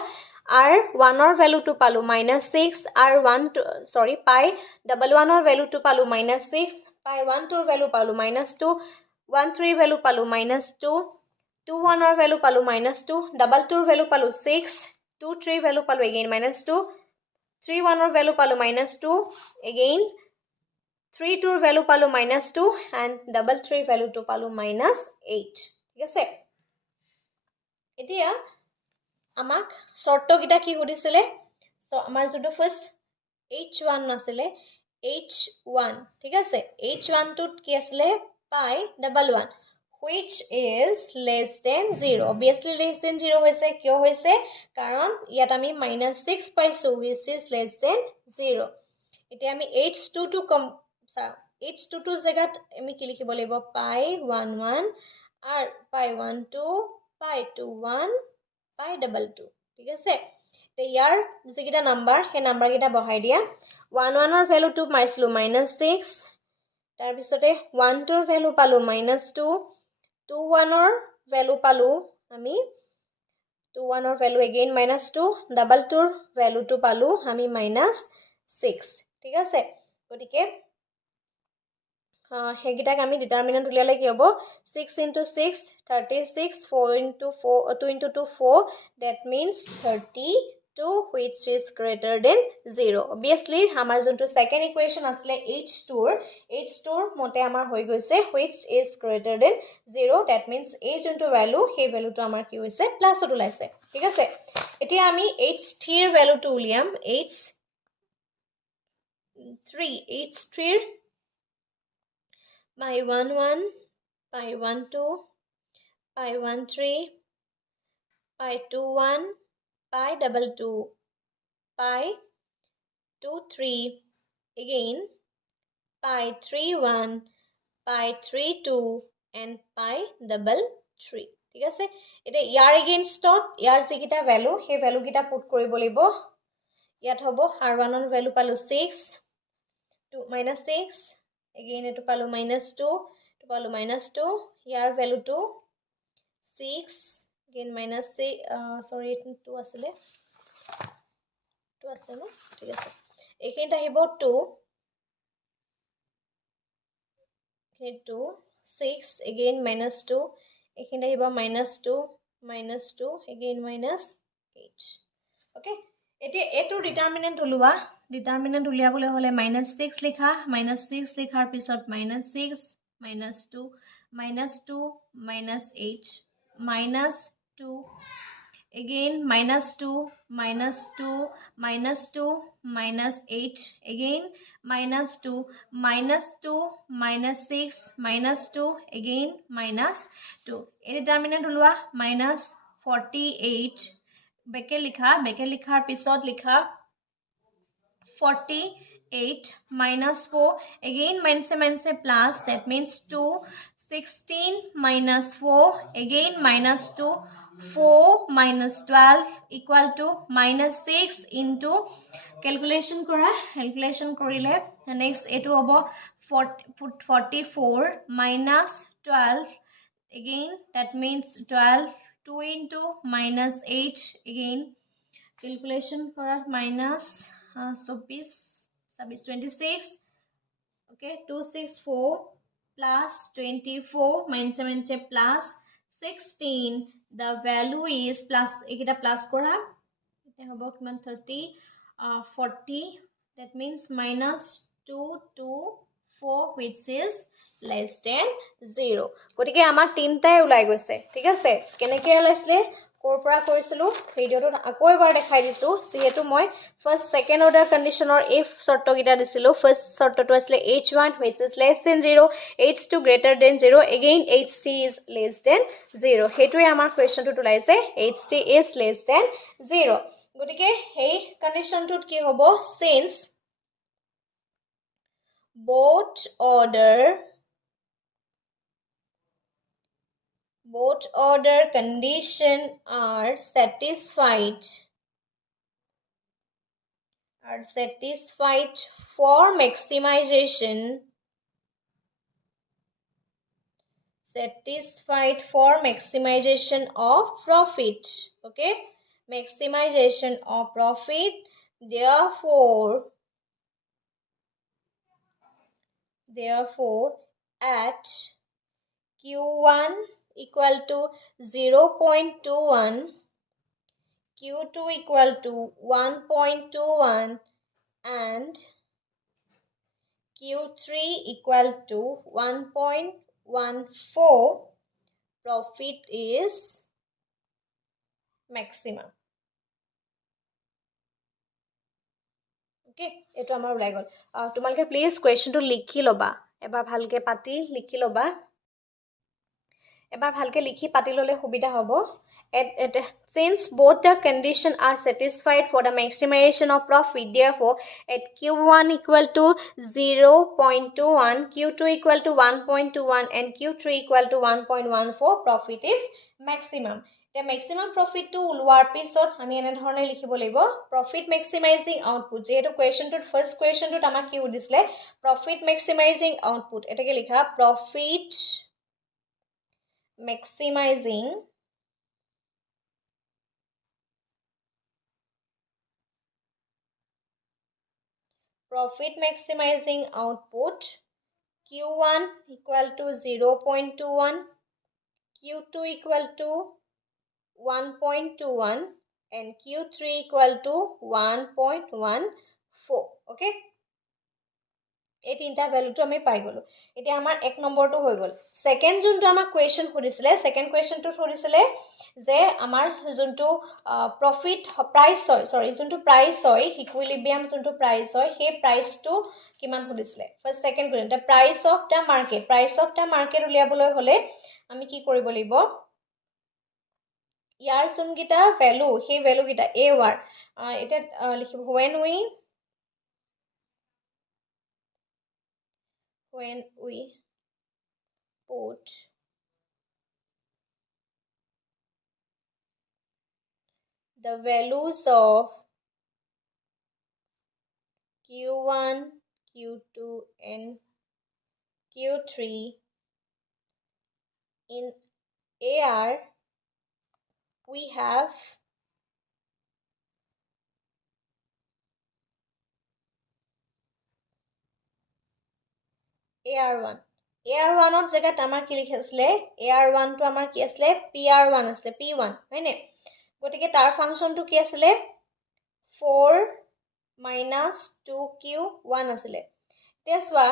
r 1 or value to palu -6 r1 to sorry pi 11 or value to palu -6 pi 1 to value palu -2 1 3 value palu -2 2 1 or value palu -2 double 2 value palu 6 2 3 value palu again -2 3 1 or value palu -2 again 3 2 value palu -2 and double 3 value to palu -8 ঠিক আছে এতিয়া আমাক শর্তকিটা কি সুধিছিলে সো আমাৰ যোনটো ফাৰ্স্ট h1 আছিলে h1 ঠিক আছে h1 টোত কি আছিলে পাই double 1 which is less than 0 obviously less than 0 হৈছে কিয় হৈছে কাৰণ ইয়াত আমি -6 পাইছো which is less than 0 এতিয়া আমি h2 টো কম h2 টো জায়গাত আমি কি লিখিব লাগিব পাই 11 আর পাই 12 পাই 21 পাই ডাবল 2 ঠিক আছে তে ইয়াৰ যিকিটা নাম্বাৰ হে নাম্বাৰ কিটা বহাই দিয়া 11 ৰ ভ্যালু টো মাইছলো -6 তাৰ পিছতে 1 ৰ ভ্যালু পালো -2 21 ৰ ভ্যালু পালো আমি 21 ৰ ভ্যালু এগেইন -2 ডাবল 2 ৰ ভ্যালু টো পালো আমি -6 ঠিক আছে গটিকে হেগিটাক আমি ডিটারমিনেন্ট উলিয়ালে কি হ'ব 6 into 6 36 4 into 4 2 into 2 4 that means 32 which is greater than 0 obviously আমাৰ যোনটো সেকেন্ড ইকুৱেশন আসলে h2 মতে আমাৰ হৈ গৈছে which is greater than 0 that means এই যোনটো ভ্যালু সেই ভ্যালুটো আমাৰ কি হৈছে প্লাসত ওলাইছে ঠিক আছে এতিয়া আমি h3 ৰ ভ্যালুটো উলিয়াম h3 pi 1 1 pi 1 2 pi 1 3 pi 2 1 pi double 2 pi 2 3 again pi 3 1 pi 3 2 and pi double 3 ঠিক আছে এটা ইয়াৰ এগেইনষ্টত ইয়াৰ যিকিটা ভ্যালু সেই ভ্যালু কিটা পুট কৰিব লাগিব ইয়াত হ'ব r1 ৰ ভ্যালু পালো 6 2 -6 again etu palu -2 to palu -2 here value to 6 again -6 sorry 2 asile no ঠিক আছে এখিনটা আহিব 2 2 6 again -2 এখিনটা আহিব -2 again -8 okay এতিয়া এটো ডিটারমিনেন্ট উলিওয়া ডিটারমিনেন্ট উলিয়াবলে হলে -6 লিখা -6 লিখাৰ পিছত -6 -2 -2 -8 -2 again -2 -2 -2 -8 again -2 -2 -6 -2 again -2 এই ডিটারমিনেন্ট উলিওয়া -48 বেকে লিখাৰ পিছত লিখা 48 -4 again minus plus that means 2 16 -4 again -2 4 -12 equal to -6 into calculation korile next etu hobo 44 -12 again that means 12 2 into -8 again calculation kora minus 26 okay 264 plus 24 minus plus 16 the value is plus ekita plus kora eta hobo kiman 30 40 that means -224 which is less than 0 গটিকে আমাৰ তিনটাই উলাই গৈছে ঠিক আছে কেনেকে ওলাইছিলে কোৰপৰা কৰিছিলো ভিডিওটো আকৌ এবাৰ দেখাই দিছো যেহেতু মই ফাৰ্স্ট সেকেন্ড অৰ্ডাৰ কন্ডিশনৰ এফ শৰ্তকিটা দিছিলো ফাৰ্স্ট শৰ্তটো আছিল h1 which is less than 0 h2 greater than 0 again hc is less than 0 হেতুৱে আমাৰ কোৱেশ্চনটো ওলাইছে hc is less than 0 গটিকে এই কন্ডিশনটোত কি হ'ব since both order condition are satisfied for maximization of profit okay maximization of profit. Therefore, at Q1 equal to 0.21, Q2 equal to 1.21 and Q3 equal to 1.14, profit is maximum. Okay, eto amar ulai gol. Tumalke please question to likhi loba. Ebar bhalke pati likhi loba. Ebar bhalke likhi pati lole subida hobo. Since both the conditions are satisfied for the maximization of profit, therefore at Q1 equal to 0.21, Q2 equal to 1.21 and Q3 equal to 1.14, profit is maximum. The maximum profit to ulwar pisot ami ene dhorone likhibo laibo profit maximizing output. Jehetu question to first question to tamak ki udisle profit maximizing output, etake likha profit maximizing output. Q1 equal to 0.21, Q2 equal to 1.21 and Q3 equal to 1.14. Okay, এই তিনটা ভ্যালুটো আমি পাই গলো। এতিয়া আমাৰ এক নম্বৰটো হৈ গল। সেকেন্ড যোনটো আমাক কোৱেশ্চন সুধিছিলে, সেকেন্ড কোৱেশ্চনটো সুধিছিলে যে আমাৰ যোনটো প্ৰফিট প্ৰাইস হয়, সৰি যোনটো প্ৰাইস হয়, ইকুইলিব্ৰিয়াম যোনটো প্ৰাইস হয়, সেই প্ৰাইসটো কিমান সুধিছিলে। First second question, the price of the market উলিয়াবলৈ হলে আমি কি কৰিব লাগিব, ইয়াৰ যোনকেইটা ভ্যালু, সেই ভ্যালু কেইটা এ ৱাৰ এটা লিখিব when we put the values of Q1, Q2 and Q3 in AR, we have AR1. AR1 ৰ জেগাত আমাৰ কি লিখিছিলে, AR1 টো আমাৰ কি আছিলে, PR1 আছিলে, P1 হয়নে। গতিকে তাৰ ফাংচনটো কি আছিলে, 4 minus 2Q1 আছিলে। এতিয়া চোৱা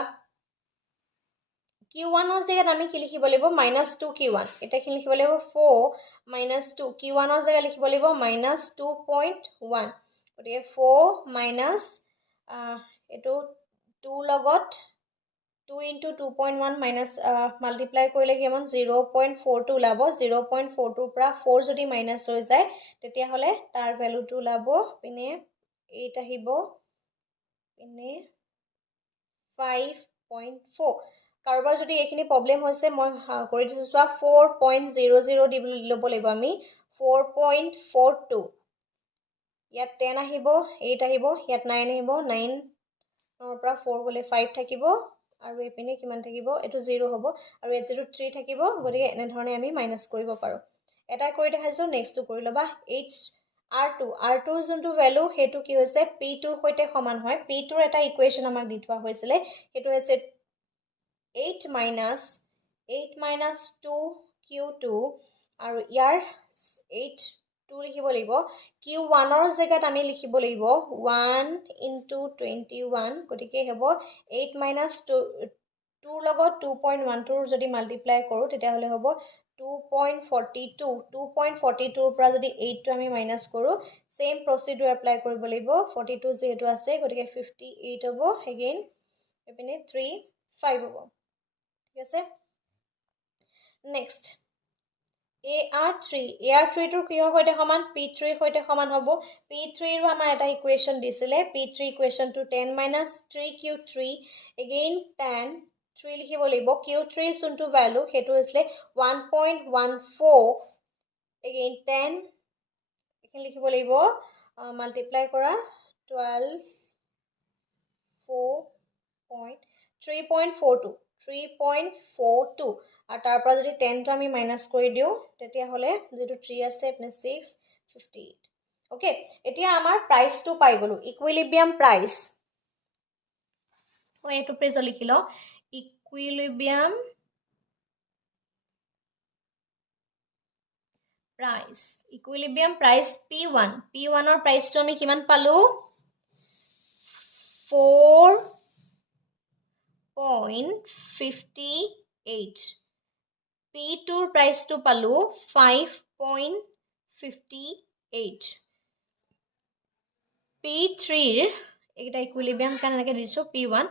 Q1 ৰ জেগাত আমি কি লিখিব লাগিব, minus 2Q1। এটা কি লিখিব লাগিব, 4 minus 2, Q1 ৰ জেগাত লিখিব লাগিব minus 2.1। গতিকে 4 minus এটো 2 লগত 2 into 2.1 minus multiply কৰিলে কিমান 0.42 ওলাব। 0.42 পৰা 4 যদি মাইনাস হৈ যায় তেতিয়া হলে তাৰ ভ্যালুটো ওলাব পিনে 8 আহিব পিনে 5.4। কাৰোবাৰ যদি এইখিনি প্ৰবলেম হৈছে মই কৰি দিছো, চোৱা 4.00 দি ল'ব লাগিব আমি 4.42। ইয়াত 10 আহিব, 8 আহিব, ইয়াত 9 আহিব, 9 ৰ পৰা 4 গলে 5 থাকিব আৰু এপিনে কিমান থাকিব, এটো 0 হ'ব আৰু ইয়াত 3 থাকিব। গতিকে এনে ধৰণে আমি মাইনাস কৰিব পাৰো। এটা কৰি দেখাইছো, নেক্সটটো কৰি লবা। R2 যোনটো ভ্যালু হেতু কি হৈছে, P2 ৰ সৈতে সমান হয়। P2 ৰ এটা ইকুৱেচন আমাক দি থোৱা হৈছিলে, হেতু হৈছে 8 minus 2Q2 আৰু ইয়াৰ 2 লিখিব লাগিব। Q1 ৰ জেগাত আমি লিখিব লাগিব 1 into 21। গতিকে হ'ব 8 minus 2 লগত 2.12 যদি মাল্টিপ্লাই কৰো তেতিয়া হলে হ'ব 2.42। 2.42 পৰা যদি 8 টো আমি মাইনাস কৰো, সেম প্ৰসিডিউৰ এপ্লাই কৰিব লাগিব। 42 যেহেতু আছে গতিকে 58 হ'ব, এগেইন এপিনে 3 5 হ'ব। ঠিক আছে, নেক্সট AR3 টো কিহৰ সৈতে সমান, P3 ৰ সৈতে সমান হ'ব। P3 ৰো আমাৰ এটা ইকুৱেচন দিছিলে, P3 ইকুৱেচনটো 10 minus 3Q3, এগেইন 10 3 লিখিব লাগিব। Q3 যোনটো ভ্যালু হেতু হৈছিলে 1.14, এগেইন 10 এখানে লিখিব লাগিব মাল্টিপ্লাই কৰা 12 3.42 আৰু তাৰ পৰা যদি 10 টো আমি মাইনাস কৰি দিও তেতিয়া হলে যেটো 3 আছে এপিনে 6 58। ওকে এতিয়া আমাৰ প্ৰাইচটো পাই গলো ইকুইলিব্ৰিয়াম প্ৰাইচ মই এইটো পেজত লিখি লওঁ ইকুইলিব্ৰিয়াম প্ৰাইচ P1 ৰ প্ৰাইচটো আমি কিমান পালো 4.58 P2 ৰ প্ৰাইচটো পালো 5.58 P3 এইটা ইকুইলিব্ৰিয়াম কাৰণে এনেকৈ দিছো P1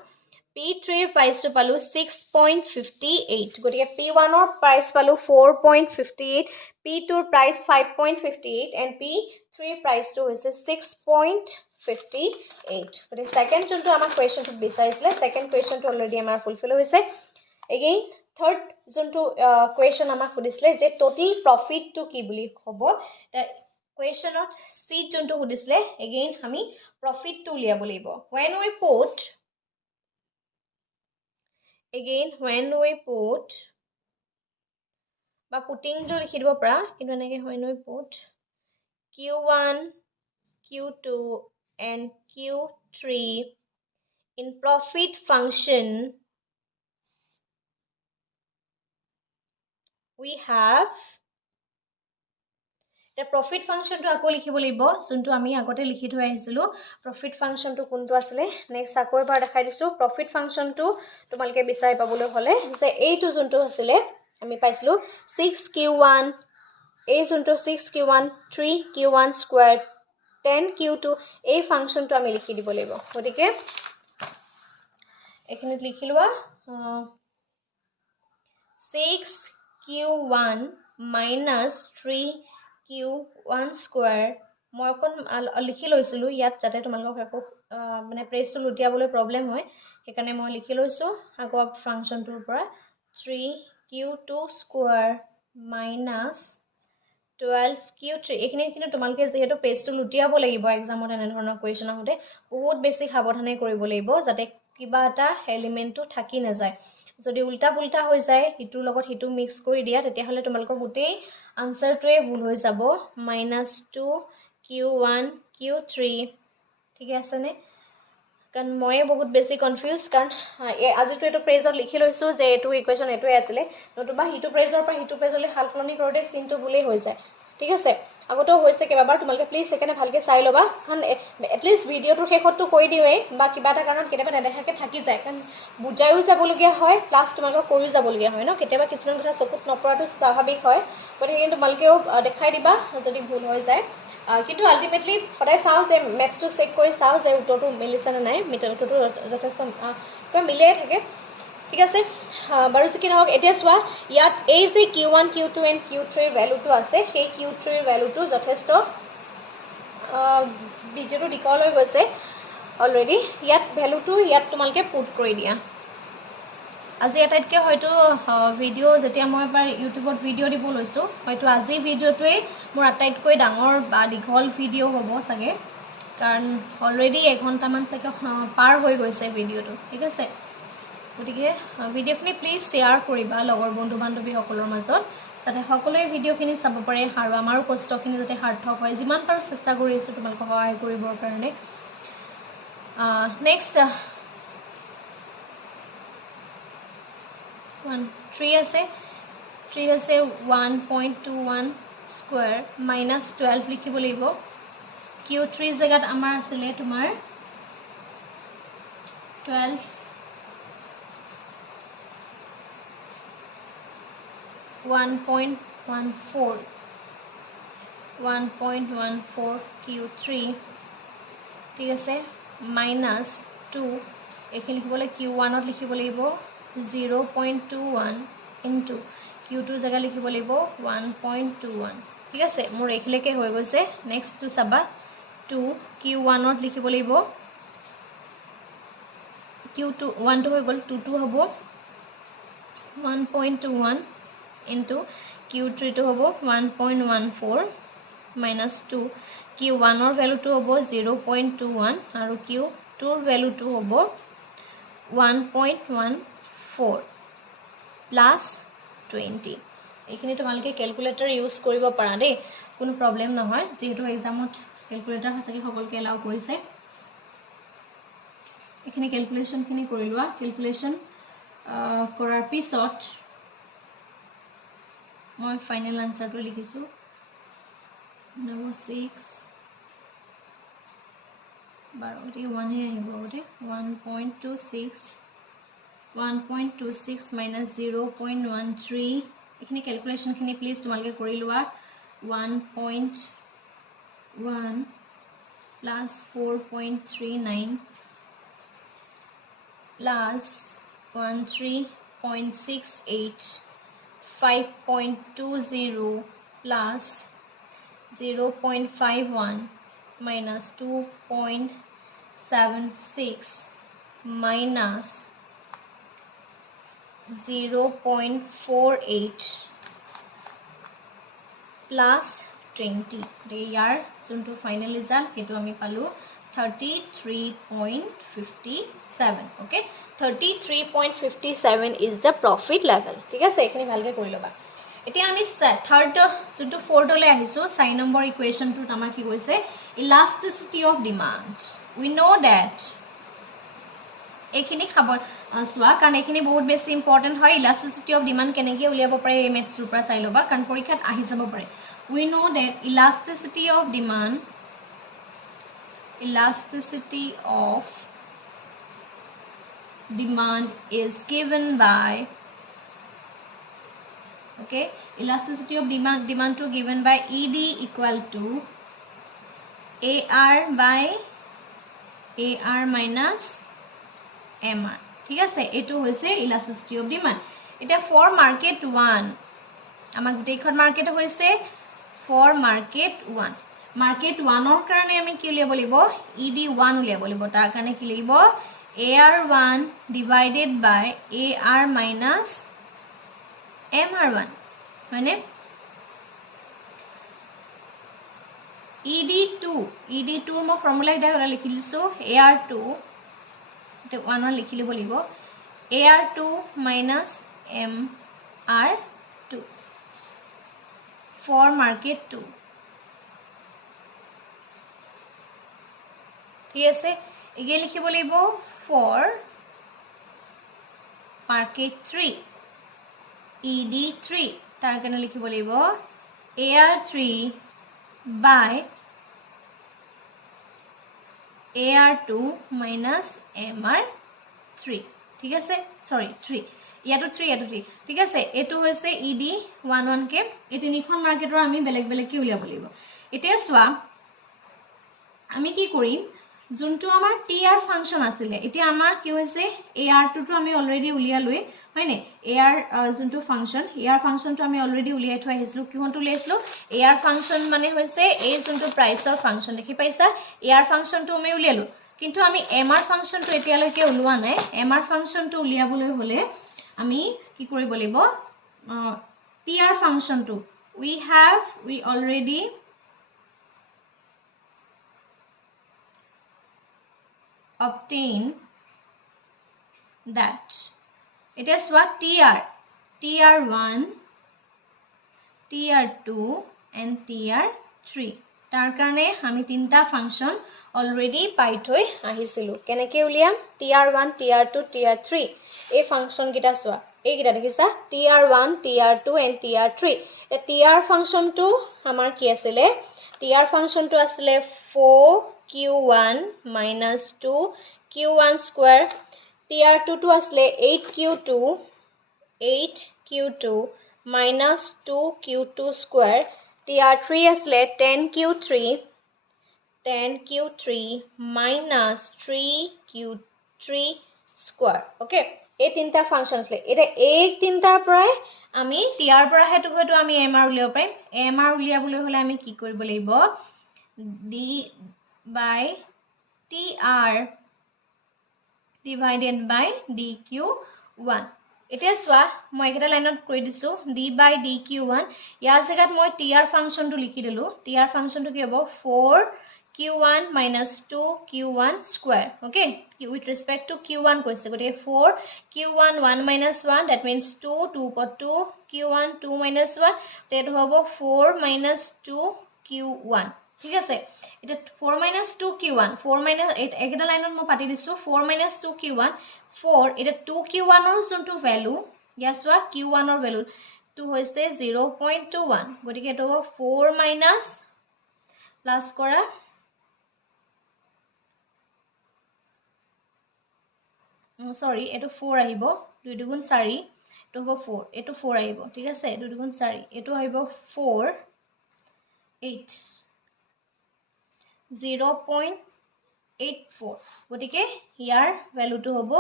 P3 ৰ প্ৰাইচটো পালো 6.58 গতিকে P1 ৰ প্ৰাইচ পালো 4.58 P2 ৰ প্ৰাইচ 5.58 and P3 ৰ প্ৰাইচটো হৈছে 6.58 গতিকে সেকেন্ড যোনটো আমাৰ কোৱেশ্চনটো বিচাৰিছিলে সেকেন্ড কোৱেশ্চনটো অলৰেডি আমাৰ ফুলফিল হৈছে এগেইন থাৰ্ড যোনটো কোৱেশ্চন আমাক সুধিছিলে যে টোটাল প্ৰফিটটো কি বুলি হ'ব কোৱেশ্চনত সি যোনটো সুধিছিলে এগেইন আমি প্ৰফিটটো উলিয়াব লাগিব when we put বা পুটিংটো লিখি দিব পৰা কিন্তু এনেকৈ when we put Q1 Q2 and Q3 in profit function we have the profit function to আকৌ লিখিব লাগিব যোনটো আমি আগতে লিখি থৈ আহিছিলো profit function to কোনটো আছিল নেক্সট আকৌ এবাৰ দেখাই দিছো profit function to তোমালকে বিচাৰি পাবলৈ হলে যে এইটো যোনটো আছিল আমি পাইছিলো 6q1 এই যোনটো 6q1 3q1 স্কয়ার 10q2 এই ফাংশনটো আমি লিখি দিব লাগিব গতিকে এখানে লিখি লোৱা 6q1 minus 3q1 square মই অকন লিখি লৈছিলো ইয়াত যাতে তোমালোকক আকৌ মানে প্ৰেছটো লুটিয়াবলৈ প্ৰবলেম হয় সেইকাৰণে মই লিখি লৈছো আকৌ ফাংশনটোৰ পৰা 3q2 square minus 12q3 এখানে কিন্তু তোমালোকে যেহেতু পেজটো লুটিয়াব লাগিব এক্সামত এনে ধৰণৰ কোৱেশ্চন আহোতে বহুত বেছি সাৱধানে কৰিব লাগিব যাতে কিবা এটা এলিমেন্টটো থাকি না যায় যদি উল্টা পুল্টা হৈ যায় ইটোৰ লগত হিটো মিক্স কৰি দিয়া তেতিয়া হলে তোমালোকৰ গুটেই আনসাৰটোৱে ভুল হৈ যাব -2q1 q3 ঠিক আছে নে কাৰণ মই বহুত বেছি কনফিউজ কাৰণ আজিটো এটো পেজত লিখি লৈছো যে এটো ইকুৱেচন এটোই আছিল নতুবা হিটো পেজৰ পৰা হিটো পেজলৈ হালকলনি কৰোতে চিনটো ভুলেই হৈ যায় ঠিক আছে আগতেও হৈছে কেবাবাৰ তোমালোকে প্লিজ সেকানে ভালকে চাই লবা কাৰণ এটলিষ্ট ভিডিওটোৰ শেষতটো কৈ দিওয়ে বা কিবা এটা কাৰণত কেতিয়াবা নেদেখাকে থাকি যায় কাৰণ বুজাইও যাবলগীয়া হয় প্লাস তোমালোকক কৰিও যাবলগীয়া হয় ন কেতিয়াবা কিছুমান কথা চকুত নপৰাটো স্বাভাৱিক হয় গতিকে কিন্তু তোমালোকেও দেখাই দিবা যদি ভুল হৈ যায় কিন্তু আলটিমেটলি সদায় চাও যে ম্যাথটো চেক কৰি চাও যে উত্তৰটো মিলিছে না নাই উত্তৰটো যথেষ্ট মিলেই থাকে ঠিক আছে বাৰু কি নহওক এতিয়া চোৱা ইয়াত এই যে q1 q2 and q3 ভ্যালুটো আছে সেই q3 ভ্যালুটো যথেষ্ট ভিডিওটো ডিকল হৈ গৈছে অলৰেডি ইয়াত ভ্যালুটো ইয়াত তোমালকে পুট কৰি দিয়া আজি এটাইতকে হয়তো ভিডিও যেতিয়া মই এবাৰ ইউটিউবত ভিডিও দিব লৈছো হয়তো আজি ভিডিওটোৱে মোৰ আটাইতকৈ ডাঙৰ বা দীঘল ভিডিও হ'ব সাগে কাৰণ অলৰেডি 1 ঘণ্টামান সাগে পাৰ হৈ গৈছে ভিডিওটো ঠিক আছে গতিকে ভিডিওখিনি প্লিজ শেয়াৰ কৰিবা লগৰ বন্ধু বান্ধৱী সকলৰ মাজত যাতে সকলোৱে ভিডিওখিনি চাব পাৰে আৰু আমাৰো কষ্টখিনি যাতে সাৰ্থক হয় যিমান পাৰো চেষ্টা কৰি আছো তোমালোকক সহায় কৰিবৰ কাৰণে নেক্সট 3 আছে 1.21 স্কয়াৰ minus 12 লিখিব লাগিব q3 জায়গাত আমাৰ আছিল তোমাৰ 12 1.14 q3 ঠিক আছে minus 2 এখিনি লিখিবলৈ q1 ত লিখিব লাগিব 0.21 into q2 জায়গা লিখিব লাগিব 1.21 ঠিক আছে মোৰ এখিলেকে হৈ গৈছে নেক্সট টু সাবা 2 q1 ত লিখিব লাগিব q2 1 to হৈ গল 2 to হ'ব 1.21 into q3 to হ'ব 1.14 minus 2 q1 ৰ ভ্যালু to হ'ব 0.21 আৰু q2 ৰ ভ্যালু to হ'ব 1.14 plus 20 এখিনি তোমালকে ক্যালকুলেটৰ ইউজ কৰিব পাৰা দে কোনো প্ৰবলেম নহয় যেহেতু এক্সামত ক্যালকুলেটৰ হসকি সকলকে এলাও কৰিছে এখিনি ক্যালকুলেশন খিনি কৰি লোৱা ক্যালকুলেশন কৰাৰ পিছত মই ফাইনাল আনসাৰটো লিখিছো number 6 বাৰটি 1 হে আহিব ওতে 1.26 minus 0.13 এখিনি ক্যালকুলেশন খিনি প্লিজ তোমালকে কৰি লোৱা 1.1 plus 4.39 plus 13.68 5.20 plus 0.51 minus 2.76 minus 0.48 plus 20 ইয়াৰ যোনটো ফাইনাল ৰিজাল্ট হেতু আমি পালো 33.57 okay 33.57 is the profit level ঠিক আছে এখিনি ভালকে কৰি লবা এতিয়া আমি থাৰ্ড যোনটো ফোৰ্থলে আহিছো 6 নম্বৰ ইকুৱেচনটো আমাৰ কি কৈছে elasticity of demand we know that এখিনি খবৰ সোৱা কাৰণ এখিনি বহুত বেছি ইম্পৰ্টেন্ট হয় elasticity of demand কেনেকৈ উলিয়াব পাৰে এই মেথছৰ পৰা চাই লবা কাৰণ পৰীক্ষাত আহি যাব পাৰে we know that elasticity of demand is given by okay elasticity of demand to given by ed equal to ar by ar minus mr ঠিক আছে এটো হৈছে elasticity of demand এটা for market 1 আমাক দেখৰ মাৰ্কেট হৈছে for market 1 market 1 ৰ কাৰণে আমি কি লিয়াব লাগিব ed1 লিয়াব লাগিব তাৰ কাৰণে কি লিখিব ar1 divided by ar minus mr1 মানে ed2 মই ফৰ্মুলা এটা লিখি দিছো ar2 এটা 1 লিখি লিব লাগিব ar2 minus mr2 for market 2 ঠিক আছে এগে লিখিব লাগিব for market 3 ed3 তাৰ কাৰণে লিখিব লাগিব ar3 by ar2 minus mr3 ঠিক আছে সরি 3 ইয়াটো 3 ঠিক আছে এটো হৈছে ed11 কে এই তিনিখন মাৰ্কেটৰ আমি বেলেগ বেলেগ কি উলিয়াব লাগিব এতিয়া সোৱা আমি কি কৰিম যোনটো আমাৰ tr ফাংশন আছিল এতিয়া আমাৰ কি হৈছে ar2 টো আমি অলৰেডি উলিয়ালৈ হয়নে ar যোনটো ফাংশন ar ফাংশনটো আমি অলৰেডি উলিয়াই থৈ আহিছিলো কিহন্তু লৈছিলো ar ফাংশন মানে হৈছে এই যোনটো প্ৰাইসৰ ফাংশন দেখি পাইছা ar ফাংশনটো আমি উলিয়ালো কিন্তু আমি mr ফাংশনটো এতিয়ালৈকে উলিওৱা নাই mr ফাংশনটো উলিয়াবলৈ হলে আমি কি কৰিব লাগিব tr ফাংশনটো we already obtain that it is what tr1 tr2 and tr3 তাৰ কাৰণে আমি তিনটা ফাংশন অলৰেডি পাই থৈ আহিছিলো কেনেকৈ উলিয়াম tr1 tr2 tr3 এই ফাংশন কিটা সোৱা এই কিটা দেখিছা tr1 tr2 and tr3 A tr ফাংশনটো আমাৰ কি আছিল tr ফাংশনটো আছিল 4q1 minus 2q1 square tr2 to asle 8q2 minus 2q2 square tr3 asle 10q3 minus 3q3 square okay এই তিনটা ফাংশন আসলে এটা এই তিনটাৰ পৰাই আমি tr পৰা হেতু হেতু আমি mr উলিয়াব পাৰিম mr উলিয়াবলৈ হলে আমি কি কৰিব লাগিব d by tr divided by dq1 এতিয়া সোৱা মই এটা লাইনত কৰি দিছো d by dq1 ইয়াৰ জায়গাত মই tr ফাংশনটো লিখি দিলো tr ফাংশনটো কি হ'ব 4q1 minus 2q1 square okay with respect to q1 কৰিছে গতিকে 4q1 1 minus 1 that means 2 per 2 q1 2 minus 1 তেটো হ'ব 4 minus 2q1 ঠিক আছে এটা 4 - 2q1 4 - একটা লাইনত মই পাতি দিছো 4 - 2q1 4 এটা 2q1 ৰ যোনটো ভ্যালু ইয়া সোৱা q1 ৰ ভ্যালু টু হৈছে 0.21 গতিকে এটো 4 মাইনাস প্লাস কৰা সৰি এটো 4 আহিব 2 দুগুণ 4 এটো হ'ব 4 এটো 4 আহিব ঠিক আছে 2 দুগুণ 4 এটো আহিব 4 8 0.84 গতিকে ইয়াৰ ভ্যালুটো হ'ব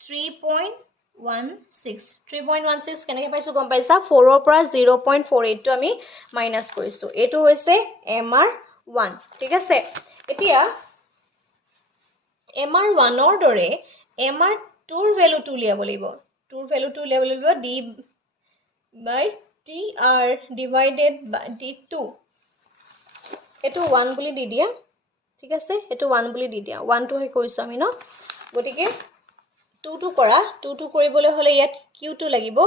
3.16 কেনেকৈ পাইছো গম পাইছা 4 ৰ পৰা 0.48 টো আমি মাইনাস কৰিছো এটো হৈছে mr1 ঠিক আছে এতিয়া mr1 ৰ দৰে mr2 ৰ ভ্যালুটো উলিয়াব লাগিব টুৰ ভ্যালুটো উলিয়াব লাগিব d by tr divided by d2 এটো 1 বুলি দি দিয়া ঠিক আছে এটো 1 বুলি দি দিয়া 1 টো হে কৈছো আমি ন গটিকে 2 টো কৰা 2 টো কৰিবলৈ হলে ইয়াত q2 লাগিব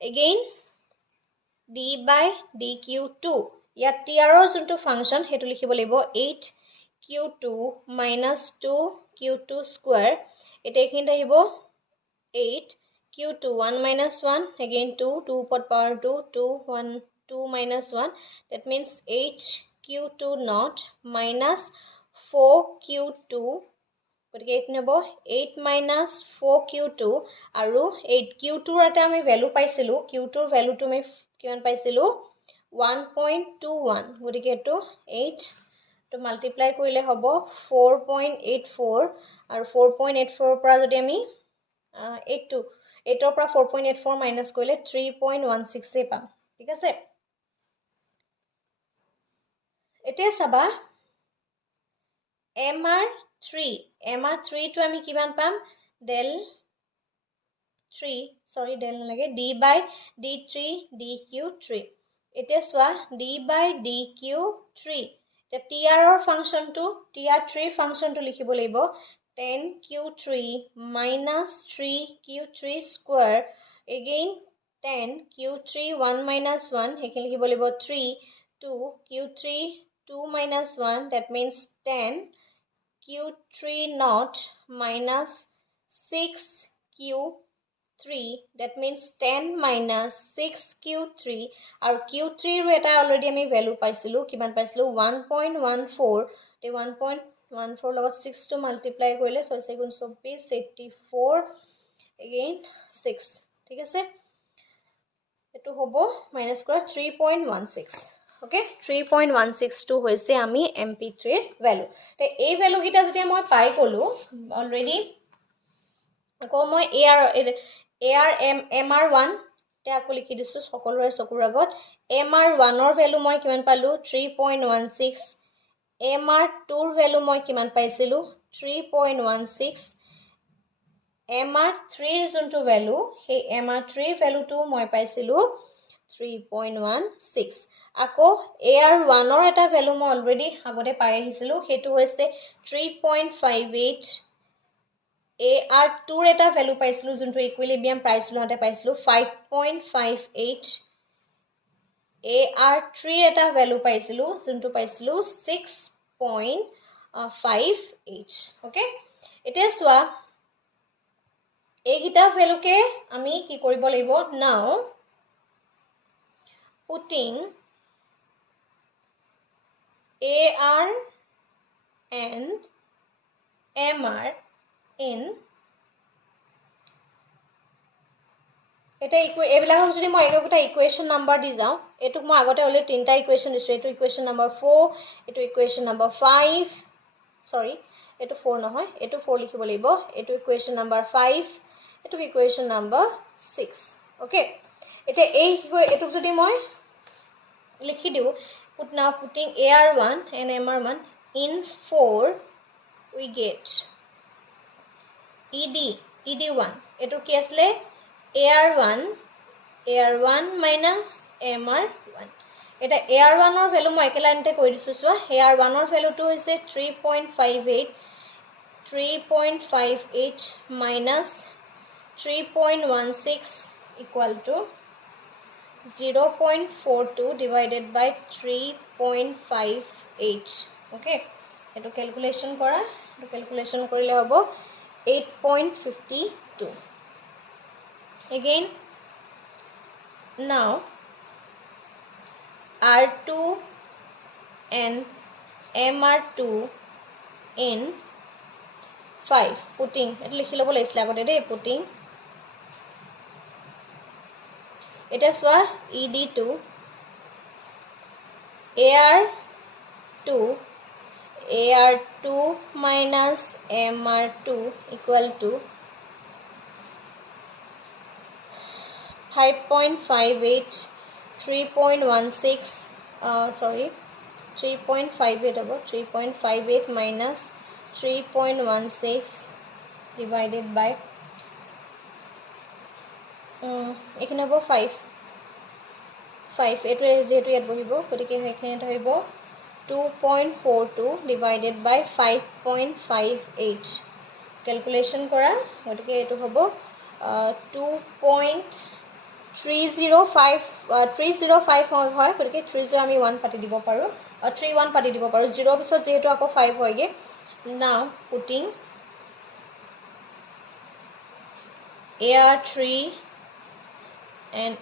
again d by dq2 ইয়াত tr ৰ যোনটো ফাংচন হেতু লিখিব লাগিব 8q2 minus 2q2 square এটা এখিনতে আহিব 8q2 1 minus 1 again 2 2 pot power 2 2 1 2 minus 1 that means 8q2 not minus 4q2 গতিকে এইটো নেব 8 minus 4q2 আৰু 8q2 ৰ এটা আমি ভ্যালু পাইছিলো q2 ৰ ভ্যালুটো আমি কিমান পাইছিলো 1.21 গতিকে এটো 8 তো মাল্টিপ্লাই কৰিলে হ'ব 4.84 আৰু 4.84 ৰ পৰা যদি আমি 8 ৰ পৰা 4.84 মাইনাস কৰিলে 3.16 এ পাম ঠিক আছে এতিয়া চাবা mr3 টো আমি কিমান পাম del 3 sorry del নালাগে d by d3 dq3 এতিয়া সোৱা d by dq3 এতিয়া tr ৰ ফাংচনটো tr3 ফাংচনটো লিখিব লাগিব 10q3 minus 3q3 square again 10q3 1 minus 1 হেকি লিখিব লাগিব 3 2q3 2 minus 1 that means 10q3 not minus 6q3 that means 10 minus 6q3 আৰু q3 ৰ এটা অলৰেডি আমি ভ্যালু পাইছিলো কিমান পাইছিলো 1.14 তে 1.14 লগত 6 টো মাল্টিপ্লাই কৰিলে 6 * 24 84 again 6 ঠিক আছে এটো হ'ব মাইনাস কৰা 3.16 ওকে 3.162 হৈছে আমি mp3 ৰ ভ্যালু তে এই ভ্যালু গিটা যেতিয়া মই পাই গলো অলৰেডি আকৌ মই mr1 তে আকৌ লিখি দিছো সকলোৰে চকুৰ আগত mr1 ৰ ভ্যালু মই কিমান পালো 3.16 mr2 ৰ ভ্যালু মই কিমান পাইছিলো 3.16 mr3 ৰ যোনটো ভ্যালু সেই mr3 ৰ ভ্যালুটো মই পাইছিলো 3.16 আকৌ ar1 ৰ এটা ভ্যালু মই অলৰেডি আগতে পাই আহিছিলো হেতু হৈছে 3.58 ar2 ৰ এটা ভ্যালু পাইছিলো যোনটো ইকুইলিব্ৰিয়াম পাইছিলো হতে পাইছিলো 5.58 ar3 ৰ এটা ভ্যালু পাইছিলো যোনটো পাইছিলো 6.58 ওকে এতিয়া সোৱা এইগিটা ভ্যালুকে আমি কি কৰিব লাগিব নাও putting ar and mr in এটা এবিলাকক যদি মই একটা ইকুয়েশন নাম্বার দি যাও এটুক মই আগতে অলরেডি তিনটা ইকুয়েশন দিছো এটো ইকুয়েশন নাম্বার 4 এটো ইকুয়েশন নাম্বার 5 সরি এটো 4 নহয় এটো 4 লিখিব লাগিব এটো ইকুয়েশন নাম্বার 5 এটো ইকুয়েশন নাম্বার 6 ওকে এটা এই এটুক যদি মই লিখি দিও put now putting ar1 and mr1 in 4 we get ed1 এটো কি আসলে ar1 minus mr1 এটা ar1 ৰ ভ্যালু মই একে লাইনতে কৈ দিছো সো ar1 ৰ ভ্যালুটো হৈছে 3.58 minus 3.16 equal to 0.42 divided by 3.58 okay এটো ক্যালকুলেশন কৰা এটো ক্যালকুলেশন কৰিলে হ'ব 8.52 again now R2 and MR2 in 5 putting এটো লিখি লব লাগিছিল আগতে দেই putting এটা সোয়া ED2 AR2 minus MR2 equal to 5.58 3.16 sorry 3.58 about 3.58 minus 3.16 divided by এখানে হ'ব 5 এটো যেহেতু ইয়াত বহিব গতিকে এখানে এটা হইব 2.42 divided by 5.58 calculation কৰা গতিকে এটো হ'ব 2.305 হয় গতিকে 30 আমি 1 পাতি দিব পাৰো 31 পাতি দিব পাৰো 0 পিছত যেহেতু আকৌ 5 হয়গে now putting AR3 and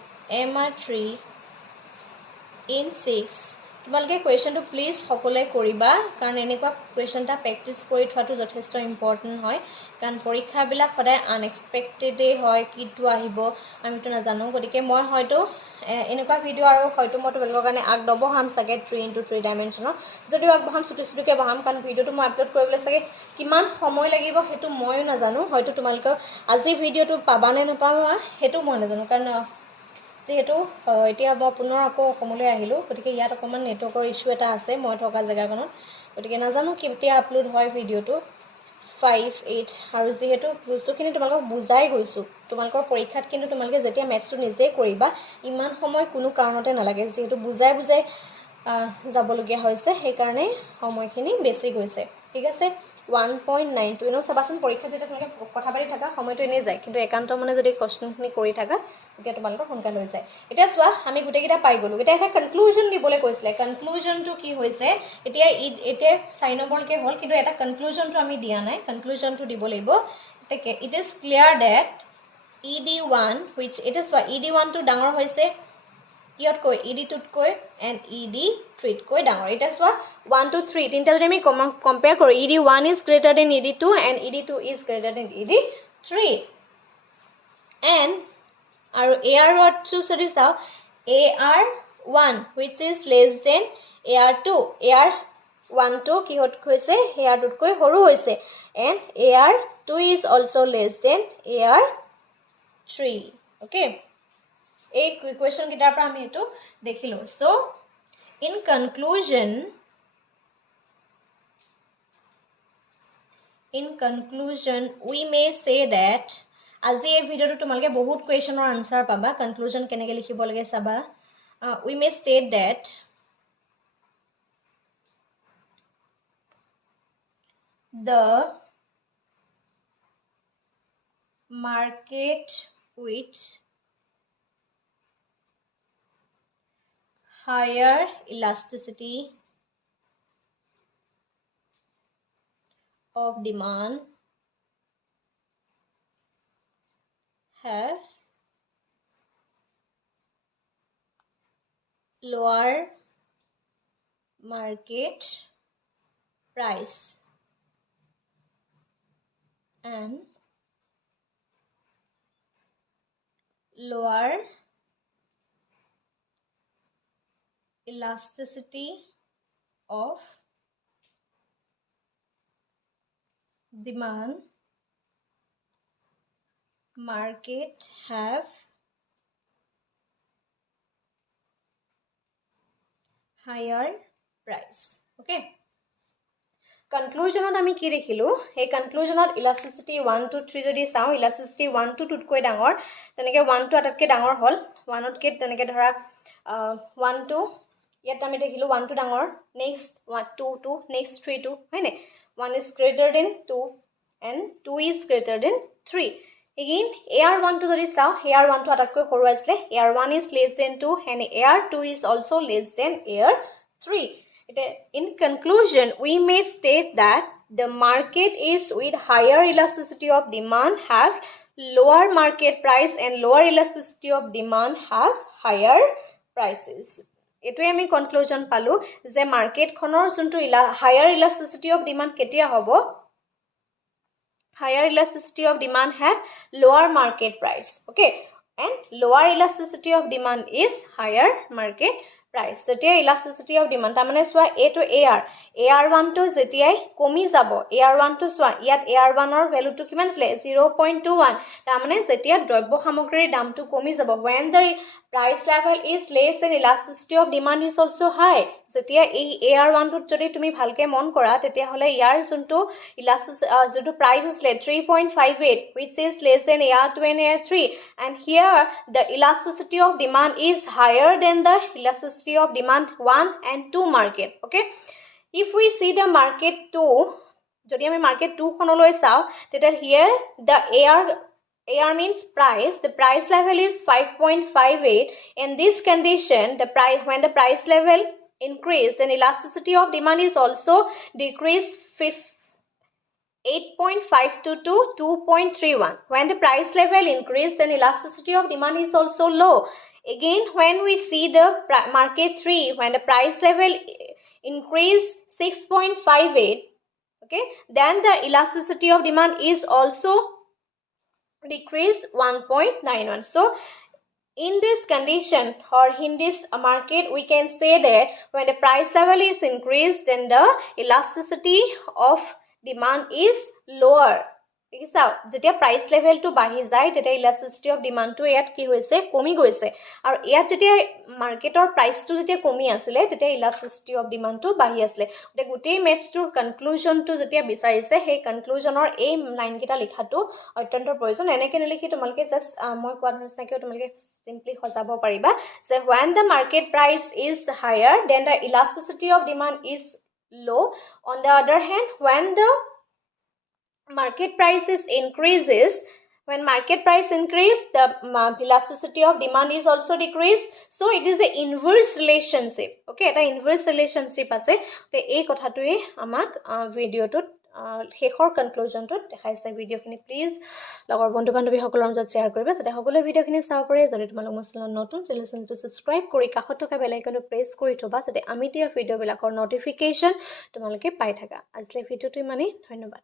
MR3 in 6 তোমালকে কোৱেশ্চনটো প্লিজ সকলে কৰিবা কাৰণ এনেকুৱা কোৱেশ্চনটা প্ৰ্যাকটিস কৰি থোৱাটো যথেষ্ট ইম্পৰ্টেন্ট হয় কাৰণ পৰীক্ষা বিলাক সদায় আনএক্সপেক্টেডে হয় কিটো আহিব আমিতো নাজানো গতিকে মই হয়তো এনেকুৱা ভিডিও আৰু হয়তো মই তোমালোকৰ কাৰণে আগদবহাম সাগে 3x3 ডাইমেনশনৰ যদিও আগবহাম ছুটি বহাম কাৰণ ভিডিওটো মই আপলোড কৰিবলৈ সাগে কিমান সময় লাগিব হেতু মইও নাজানো হয়তো তোমালোকক আজি ভিডিওটো পাবানে নাপাবা হেতু মই নাজানো কাৰণ যেহেতু এতিয়া মই পুনৰ আকৌ অসমলৈ আহিলো গতিকে ইয়াত অকমান নেটৱৰ্কৰ ইস্যু এটা আছে মই থকা জায়গাখনত গতিকে নাজানো কেতিয়া আপলোড হয় ভিডিওটো 5-8 আৰু যেহেতু বস্তুখিনি তোমালোকক বুজাই গৈছো তোমালোকৰ পৰীক্ষাত কিন্তু তোমালোকে যেতিয়া ম্যাথছটো নিজে কৰিবা ইমান সময় কোনো কাৰণতে নালাগে যেহেতু বুজাই যাবলগীয়া হৈছে সেই কাৰণে সময়খিনি বেছি গৈছে ঠিক আছে 1.92 নো সবাসন পৰীক্ষা যেটা তোমালোকে কথা পাতি থাকা সময়টো এনে যায় কিন্তু একান্ত মানে যদি কোশ্চেনখিনি কৰি থাকা এতিয়া তোমালোকৰ সোনকাল হৈ যায় এতিয়া চোৱা আমি গুটেকিটা পাই গলো এটা এটা কনক্লুজন দিবলৈ কৈছিলে কনক্লুজনটো কি হৈছে এতিয়া সাইন নম্বৰকে হল কিন্তু এটা কনক্লুজনটো আমি দিয়া নাই কনক্লুজনটো দিব লাগিব এটাকে it is clear that ED1 which it is চোৱা ED1 টো ডাঙৰ হৈছে ইয়ত কৈ ED2 কৈ and ED3 কৈ ডাঙৰ এটা চোৱা 1 2 3 তিনটা যদি আমি কম্পেয়াৰ কৰো ED1 is greater than ED2 and ED2 is greater than ED3 and আৰু AR2 যদি চাও AR1 which is less than AR2 AR1 টো কিহত হৈছে AR2 কৈ সৰু হৈছে and AR2 is also less than AR3 okay এই ইকুয়েশন কিটাৰ পৰা আমি এটো দেখিলো so in conclusion we may say that আজি এই ভিডিওটো তোমালকে বহুত কোৱেশ্চনৰ আনসাৰ পাবা কনক্লুজন কেনেকে লিখিব লাগে চাবা we may state that the market with higher elasticity of demand have lower market price and lower elasticity of demand market have higher price okay conclusionত আমি কি দেখিলো এই conclusionত elasticity 1 to 3 যদি চাও elasticity 1 to 2 কৈ ডাঙৰ তেনেকে 1 to আটাতকে ডাঙৰ হল 1 তকে তেনেকে ধৰা 1 to ইয়াত আমি দেখিলো 1 to ডাঙৰ next 1 2 to next 3 to হয়নে 1 is greater than 2 and 2 is greater than 3 again AR1 to যদি চাও AR1 to আটাতকৈ সৰু আছিল AR1 is less than 2 and AR2 is also less than AR3 In conclusion, we may state that the market is with higher elasticity of demand have lower market price and lower elasticity of demand have higher prices. এটোৱে আমি কনক্লুজন পালো যে মাৰ্কেট খনৰ যোনটো হায়াৰ ইলাস্টিসিটি অফ ডিমান্ড কেতিয়া হ'ব higher elasticity of demand have lower market price, okay, and lower elasticity of demand is higher market price. Jetia elasticity of demand tamane swa a to ar1 to jetia komi jabo ar1 to swa yat ar1 or value to kiman sile 0.21 tamane jetia drobyo samogrir dam to komi jabo when the price level is less and elasticity of demand is also high. Jetia ei ar1 to jodi tumi bhalke mon kora tetia hole yar junto elasticity junto price is 3.58 which is less than ar2 and ar3, and here the elasticity of demand is higher than the elasticity of demand 1 and 2 market, okay. If we see the market 2, jodi ami market 2 khonoloi sao teta here the AR means price, the price level is 5.58. In this condition, the price when the price level increase, then elasticity of demand is also decreased 8.52 to 2.31. When the price level increase, then elasticity of demand is also low. Again, when we see the market 3, when the price level increase 6.58, okay, then the elasticity of demand is also decrease 1.91. So in this condition or in this market, we can say that when the price level is increased, then the elasticity of demand is lower. Ikisa jetia price level to bahi jai teta elasticity of demand to yat ki hoise komi goise aru yat jetia market or price to jetia komi asile teta elasticity of demand to bahi asile te gutei maths to conclusion to jetia bisarise he conclusion or a line kita likha to অত্যন্ত প্ৰয়োজন এনেকে নিলিখি তোমালকে জাস্ট মই কোৱাৰ নিচিনাকে তোমালকে simply সজাব পাৰিবা যে when the market price is higher then the elasticity of demand is low. On the other hand, when the market prices increases, when market price increase, the elasticity of demand is also decreased. So it is the inverse relationship, okay, the inverse relationship ase te ei kotha tu amak video to শেষৰ কনক্লুজনটো দেখাইছে ভিডিঅ'খিনি প্লিজ লগৰ বন্ধু বান্ধৱী সকলৰ মাজত শ্বেয়াৰ কৰিবা যাতে সকলোৱে ভিডিঅ'খিনি চাব পাৰে যদি তোমালোক মোৰ চেনেল নতুন চেনেলটো ছাবস্ক্ৰাইব কৰি কাষত থকা বেল আইকনটো প্ৰেছ কৰি থবা যাতে আমি দিয়া ভিডিঅ'বিলাকৰ নটিফিকেশ্যন তোমালোকে পাই থাকা আজিলৈ ভিডিঅ'টো ইমানেই ধন্যবাদ